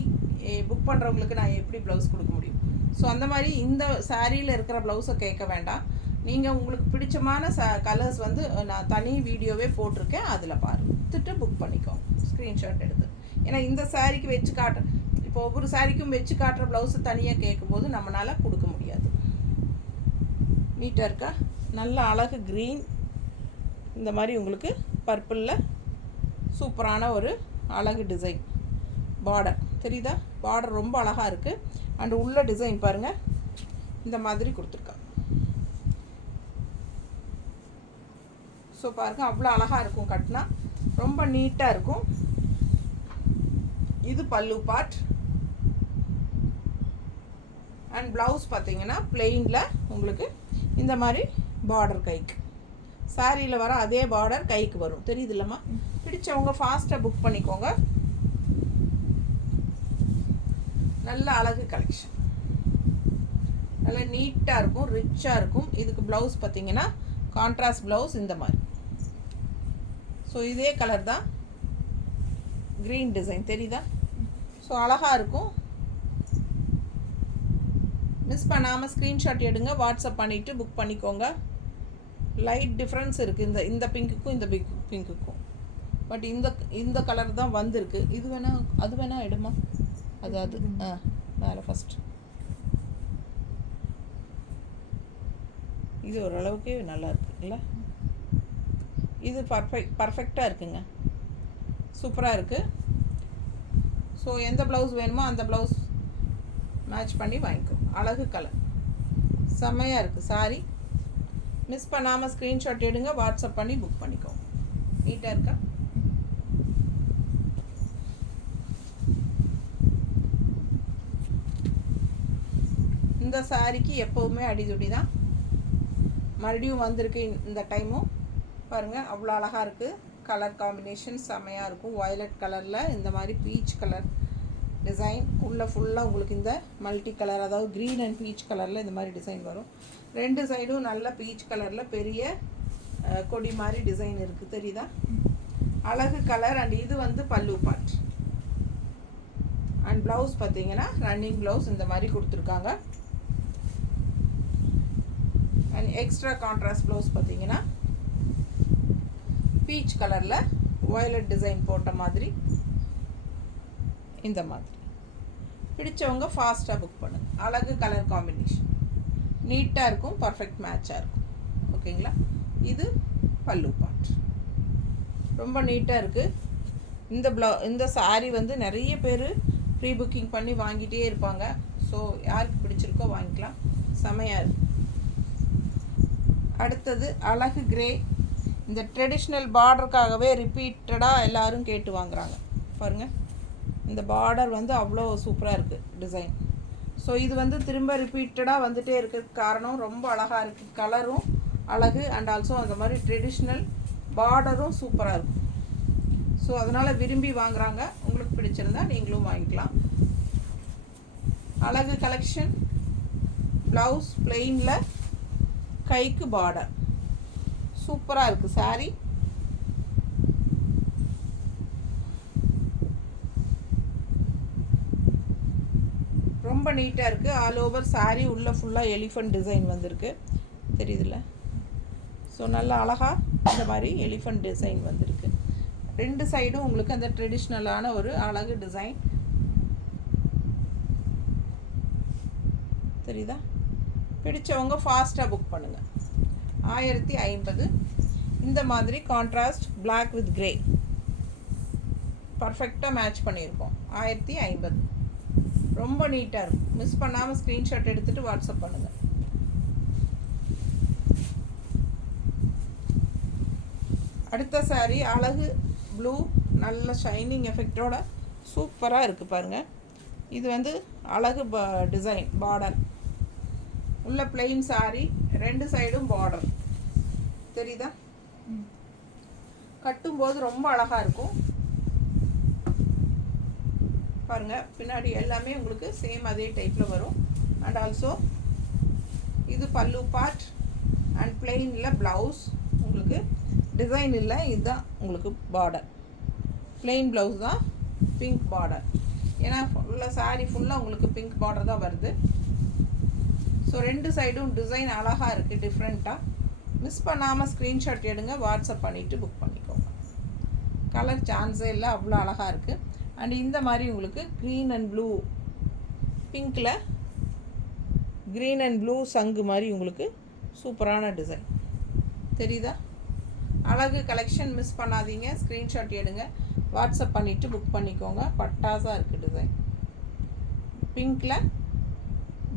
புக் பண்ணுறவங்களுக்கு நான் எப்படி ப்ளவுஸ் கொடுக்க முடியும்? ஸோ அந்த மாதிரி இந்த சாரியில் இருக்கிற ப்ளவுஸை கேட்க வேண்டாம். நீங்கள் உங்களுக்கு பிடிச்சமான கலர்ஸ் வந்து நான் தனி வீடியோவே போட்டிருக்கேன், அதில் பார்த்துட்டு புக் பண்ணிக்கோங்க ஸ்க்ரீன்ஷாட் எடுத்து. ஏன்னா இந்த சாரிக்கு வச்சு காட்டுற, இப்போ ஒவ்வொரு சாரிக்கும் வச்சு காட்டுற ப்ளவுஸை தனியாக கேட்கும்போது நம்மளால் கொடுக்க முடியாது. நீட்டாக இருக்கா? நல்ல அழகு க்ரீன். இந்த மாதிரி உங்களுக்கு பர்பிளில் சூப்பரான ஒரு அழகு டிசைன். பார்டர் தெரியுதா? பார்டர் ரொம்ப அழகாக இருக்குது. அண்ட் உள்ள டிசைன் பாருங்கள், இந்த மாதிரி கொடுத்துருக்காங்க. ஸோ பாருங்கள், அவ்வளோ அழகாக இருக்கும். கட்டினா ரொம்ப நீட்டாக இருக்கும். இது பல்லு பார்ட். அண்ட் ப்ளவுஸ் பார்த்தீங்கன்னா பிளெயினில் உங்களுக்கு இந்த மாதிரி பார்டர் கைக்கு. சாரியில் வர அதே பார்டர் கைக்கு வரும். தெரியுது இல்லைம்மா? பிடிச்சவங்க ஃபாஸ்ட்டாக புக் பண்ணிக்கோங்க. நல்ல அழகு கலெக்ஷன். நல்லா நீட்டாக இருக்கும், ரிச்சாக இருக்கும். இதுக்கு ப்ளவுஸ் பார்த்தீங்கன்னா கான்ட்ராஸ்ட் ப்ளவுஸ் இந்த மாதிரி. ஸோ இதே கலர் தான், க்ரீன் டிசைன் தெரியுதா? ஸோ அழகாக இருக்கும். மிஸ் பண்ணாமல் ஸ்க்ரீன்ஷாட் எடுங்க, வாட்ஸ்அப் பண்ணிவிட்டு புக் பண்ணிக்கோங்க. லைட் டிஃப்ரென்ஸ் இருக்குது இந்த பிங்க்குக்கும் இந்த பிங்க்குக்கும். பட் இந்த கலர் தான் வந்திருக்கு. இது வேணால் அது வேணால் எடுமா? அது மேலே ஃபஸ்ட்டு இது ஓரளவுக்கு நல்லா இருக்குல்ல? இது பர்ஃபெக்டாக இருக்குங்க. சூப்பராக இருக்குது. ஸோ எந்த ப்ளவுஸ் வேணுமோ அந்த ப்ளவுஸ் மேட்ச் பண்ணி வாங்கிக்கோ. அழகு கலர் செம்மையாக இருக்குது சாரி. மிஸ் பண்ணாமல் ஸ்க்ரீன்ஷாட் எடுங்க, வாட்ஸ்அப் பண்ணி புக் பண்ணிக்கோங்க. நீட்டாக இருக்கா? இந்த சாரிக்கு எப்போவுமே அடிதுடி தான். மறுபடியும் வந்திருக்கு இந்த டைமும். பாருங்கள், அவ்வளோ அழகாக இருக்குது. கலர் காம்பினேஷன் செம்மையாக இருக்கும். வயலட் கலரில் இந்த மாதிரி பீச் கலர் டிசைன். உள்ளே ஃபுல்லாக உங்களுக்கு இந்த மல்டி கலர், அதாவது க்ரீன் அண்ட் பீச் கலரில் இந்த மாதிரி டிசைன் வரும். 2 சைடும் நல்ல பீச் கலரில் பெரிய கொடி மாதிரி டிசைன் இருக்குது, தெரியுதா? அழகு கலர். அண்ட் இது வந்து பல்லு பார்ட். அண்ட் ப்ளவுஸ் பார்த்தீங்கன்னா ரன்னிங் ப்ளவுஸ் இந்த மாதிரி கொடுத்துருக்காங்க. அண்ட் எக்ஸ்ட்ரா கான்ட்ராஸ்ட் ப்ளவுஸ் பார்த்தீங்கன்னா பீச் கலரில் வயலட் டிசைன் போட்ட மாதிரி இந்த மாதிரி. பிடிச்சவங்க ஃபாஸ்ட்டாக புக் பண்ணுங்கள். அழகு கலர் காம்பினேஷன், நீட்டாக இருக்கும், பர்ஃபெக்ட் மேட்சாக இருக்கும். ஓகேங்களா? இது பல்லு பார்ட் ரொம்ப நீட்டாக இருக்குது. இந்த சாரீ வந்து நிறைய பேர் ப்ரீ புக்கிங் பண்ணி வாங்கிட்டே இருப்பாங்க. ஸோ யாருக்கு பிடிச்சிருக்கோ வாங்கிக்கலாம், செமையாக இருக்குது. அடுத்தது அழகு கிரே. இந்த ட்ரெடிஷ்னல் பார்டருக்காகவே ரிப்பீட்டடாக எல்லோரும் கேட்டு வாங்குறாங்க. பாருங்கள், இந்த பார்டர் வந்து அவ்வளோ சூப்பராக இருக்குது டிசைன். ஸோ இது வந்து திரும்ப ரிப்பீட்டடாக வந்துகிட்டே இருக்கிறதுக்கு காரணம் ரொம்ப அழகாக இருக்குது. கலரும் அழகு அண்ட் ஆல்சோ அந்த மாதிரி ட்ரெடிஷ்னல் பார்டரும் சூப்பராக இருக்கும். ஸோ அதனால் விரும்பி வாங்குகிறாங்க. உங்களுக்கு பிடிச்சிருந்தா நீங்களும் வாங்கிக்கலாம். அழகு கலெக்ஷன். ப்ளவுஸ் பிளெயினில், கைக்கு பார்டர், சூப்பராக இருக்குது சாரீ. ரொம்ப நீட்டாக இருக்குது. ஆல் ஓவர் சாரீ உள்ள ஃபுல்லாக எலிஃபண்ட் டிசைன் வந்திருக்கு, தெரியுதுல்ல? ஸோ நல்லா அழகாக இந்த மாதிரி எலிஃபண்ட் டிசைன் வந்திருக்கு. 2 சைடும் உங்களுக்கு அந்த ட்ரெடிஷ்னலான ஒரு அழகு டிசைன் தெரியுதா? பிடிச்சவங்க ஃபாஸ்ட்டாக புக் பண்ணுங்கள். 1050. இந்த மாதிரி கான்ட்ராஸ்ட் பிளாக் வித் கிரே பர்ஃபெக்டாக மேட்ச் பண்ணியிருக்கோம். 1050. ரொம்ப நீட்டாக இருக்கும். மிஸ் பண்ணாமல் ஸ்க்ரீன்ஷாட் எடுத்துகிட்டு வாட்ஸ்அப் பண்ணுங்கள். அடுத்த சாரீ அழகு ப்ளூ, நல்ல ஷைனிங் எஃபெக்டோட சூப்பராக இருக்குது பாருங்கள். இது வந்து அழகு டிசைன் பார்டர். உள்ள பிளெயின் சாரீ, 2 சைடும் பார்டர், தெரியுதா? கட்டும்போது ரொம்ப அழகாக இருக்கும். பாருங்கள், பின்னாடி எல்லாமே உங்களுக்கு சேம் அதே டைப்பில் வரும். அண்ட் ஆல்சோ இது பல்லு பார்ட் அண்ட் பிளெயினில் ப்ளவுஸ். உங்களுக்கு டிசைன் இல்லை, இதுதான் உங்களுக்கு பார்டர். பிளெயின் ப்ளவுஸ் தான், பிங்க் பார்டர். ஏன்னா உள்ள சாரீ ஃபுல்லாக உங்களுக்கு பிங்க் பார்டர் தான் வருது. ஸோ 2 சைடும் டிசைன் அழகாக இருக்குது, டிஃப்ரெண்ட்டாக. மிஸ் பண்ணாமல் ஸ்க்ரீன்ஷாட் எடுங்க, வாட்ஸ்அப் பண்ணிவிட்டு புக் பண்ணிக்கோங்க. கலர் சான்ஸே இல்லை, அவ்வளோ அழகாக இருக்குது. அண்ட் இந்த மாதிரி உங்களுக்கு க்ரீன் அண்ட் ப்ளூ, பிங்க்கில் க்ரீன் அண்ட் ப்ளூ சங்கு மாதிரி உங்களுக்கு சூப்பரான டிசைன் தெரியுதா? அழகு கலெக்ஷன் மிஸ் பண்ணாதீங்க. ஸ்க்ரீன்ஷாட் எடுங்க, வாட்ஸ்அப் பண்ணிவிட்டு புக் பண்ணிக்கோங்க. பட்டாசாக இருக்குது டிசைன். பிங்க்கில்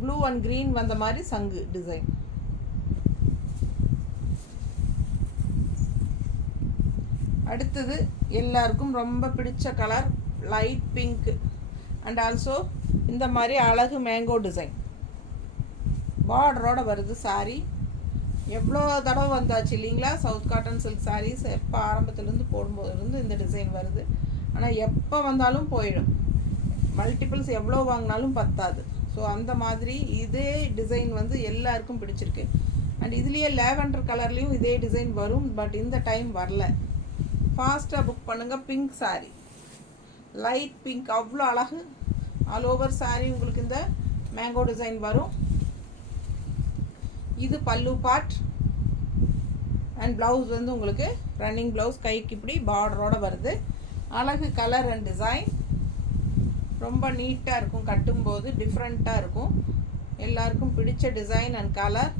ப்ளூ அண்ட் க்ரீன் வந்த மாதிரி சங்கு டிசைன். அடுத்தது எல்லாருக்கும் ரொம்ப பிடிச்ச colour light pink and also இந்த மாதிரி அழகு மேங்கோ டிசைன் பார்டரோட வருது சாரீ. எவ்வளோ தடவை வந்தாச்சு இல்லைங்களா? சவுத் காட்டன் சில்க் சாரீஸ் எப்போ ஆரம்பத்துலேருந்து போடும்போதுலேருந்து இந்த டிசைன் வருது. ஆனால் எப்போ வந்தாலும் போயிடும். மல்டிபிள்ஸ் எவ்வளோ வாங்கினாலும் பத்தாது. ஸோ அந்த மாதிரி இதே டிசைன் வந்து எல்லாருக்கும் பிடிச்சிருக்கு. அண்ட் இதுலேயே லேவெண்டர் கலர்லேயும் இதே டிசைன் வரும், பட் இந்த டைம் வரல. ஃபாஸ்ட்டாக புக் பண்ணுங்கள். பிங்க் சாரீ, லைட் பிங்க், அவ்வளோ அழகு. ஆல் ஓவர் சாரீ உங்களுக்கு இந்த மேங்கோ டிசைன் வரும். இது பல்லு பார்ட் அண்ட் ப்ளவுஸ் வந்து உங்களுக்கு ரன்னிங் ப்ளவுஸ், கைக்கு இப்படி பார்டரோட வருது. அழகு கலர் அண்ட் டிசைன் ரொம்ப நீட்டாக இருக்கும். கட்டும்போது டிஃப்ரெண்ட்டாக இருக்கும். எல்லாருக்கும் பிடிச்ச டிசைன் அண்ட் கலர்.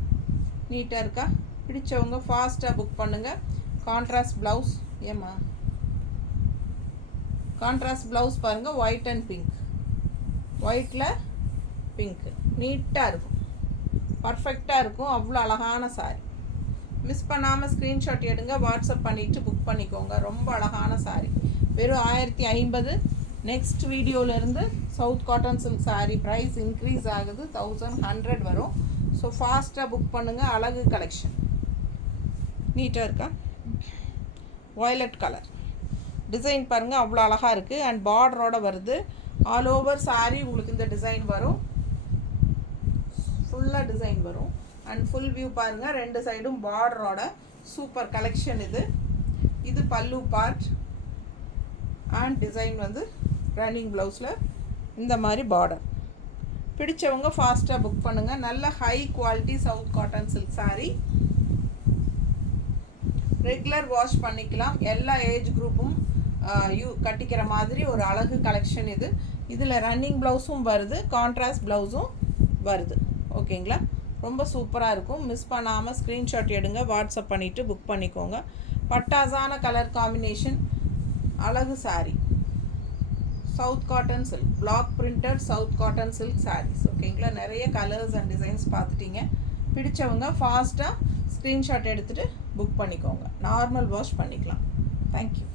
நீட்டாக இருக்கா? பிடிச்சவங்க ஃபாஸ்ட்டாக புக் பண்ணுங்கள். கான்ட்ராஸ்ட் ப்ளவுஸ், ஏம்மா கான்ட்ராஸ்ட் ப்ளவுஸ் பாருங்கள், ஒயிட் அண்ட் பிங்க், ஒயிட்டில் பிங்க்கு, நீட்டாக இருக்கும், பர்ஃபெக்டாக இருக்கும். அவ்வளோ அழகான சாரீ. மிஸ் பண்ணாமல் ஸ்க்ரீன்ஷாட் எடுங்க, வாட்ஸ்அப் பண்ணிவிட்டு புக் பண்ணிக்கோங்க. ரொம்ப அழகான சாரீ. வெறும் 1050. நெக்ஸ்ட் வீடியோவிலேருந்து south cotton silk sari price increase ஆகுது, 1100 வரும். ஸோ ஃபாஸ்ட்டாக புக் பண்ணுங்கள். அழகு கலெக்ஷன் நீட்டாக இருக்கா? வயலட் கலர் டிசைன் பாருங்கள், அவ்வளோ அழகாக இருக்குது. அண்ட் பார்டரோட வருது. ஆல் ஓவர் saree உங்களுக்கு இந்த டிசைன் வரும், ஃபுல்லாக டிசைன் வரும். அண்ட் ஃபுல் வியூ பாருங்கள், ரெண்டு சைடும் பார்டரோட சூப்பர் கலெக்ஷன் இது. இது பல்லு பார்ட் அண்ட் டிசைன் வந்து ரன்னிங் ப்ளவுஸில் இந்த மாதிரி பார்டர். பிடிச்சவங்க ஃபாஸ்ட்டாக புக் பண்ணுங்கள். நல்ல high quality south cotton silk saree. Regular wash பண்ணிக்கலாம், எல்லா ஏஜ் குரூப்பும் கட்டிக்கிற மாதிரி ஒரு அழகு கலெக்ஷன் இது. இதில் ரன்னிங் ப்ளவுஸும் வருது, கான்ட்ராஸ்ட் ப்ளவுஸும் வருது. ஓகேங்களா, ரொம்ப சூப்பராக இருக்கும். மிஸ் பண்ணாமல் ஸ்க்ரீன்ஷாட் எடுங்க, வாட்ஸ்அப் பண்ணிவிட்டு புக் பண்ணிக்கோங்க. பட்டாசான கலர் காம்பினேஷன், அழகு saree. South cotton silk block printed south cotton silk sarees. ஓகேங்களா, நிறைய கலர்ஸ் அண்ட் டிசைன்ஸ் பார்த்துட்டீங்க. பிடிச்சவங்க ஃபாஸ்ட்டாக ஸ்க்ரீன்ஷாட் எடுத்துகிட்டு புக் பண்ணிக்கோங்க. நார்மல் வாஷ் பண்ணிக்கலாம். தேங்க்யூ.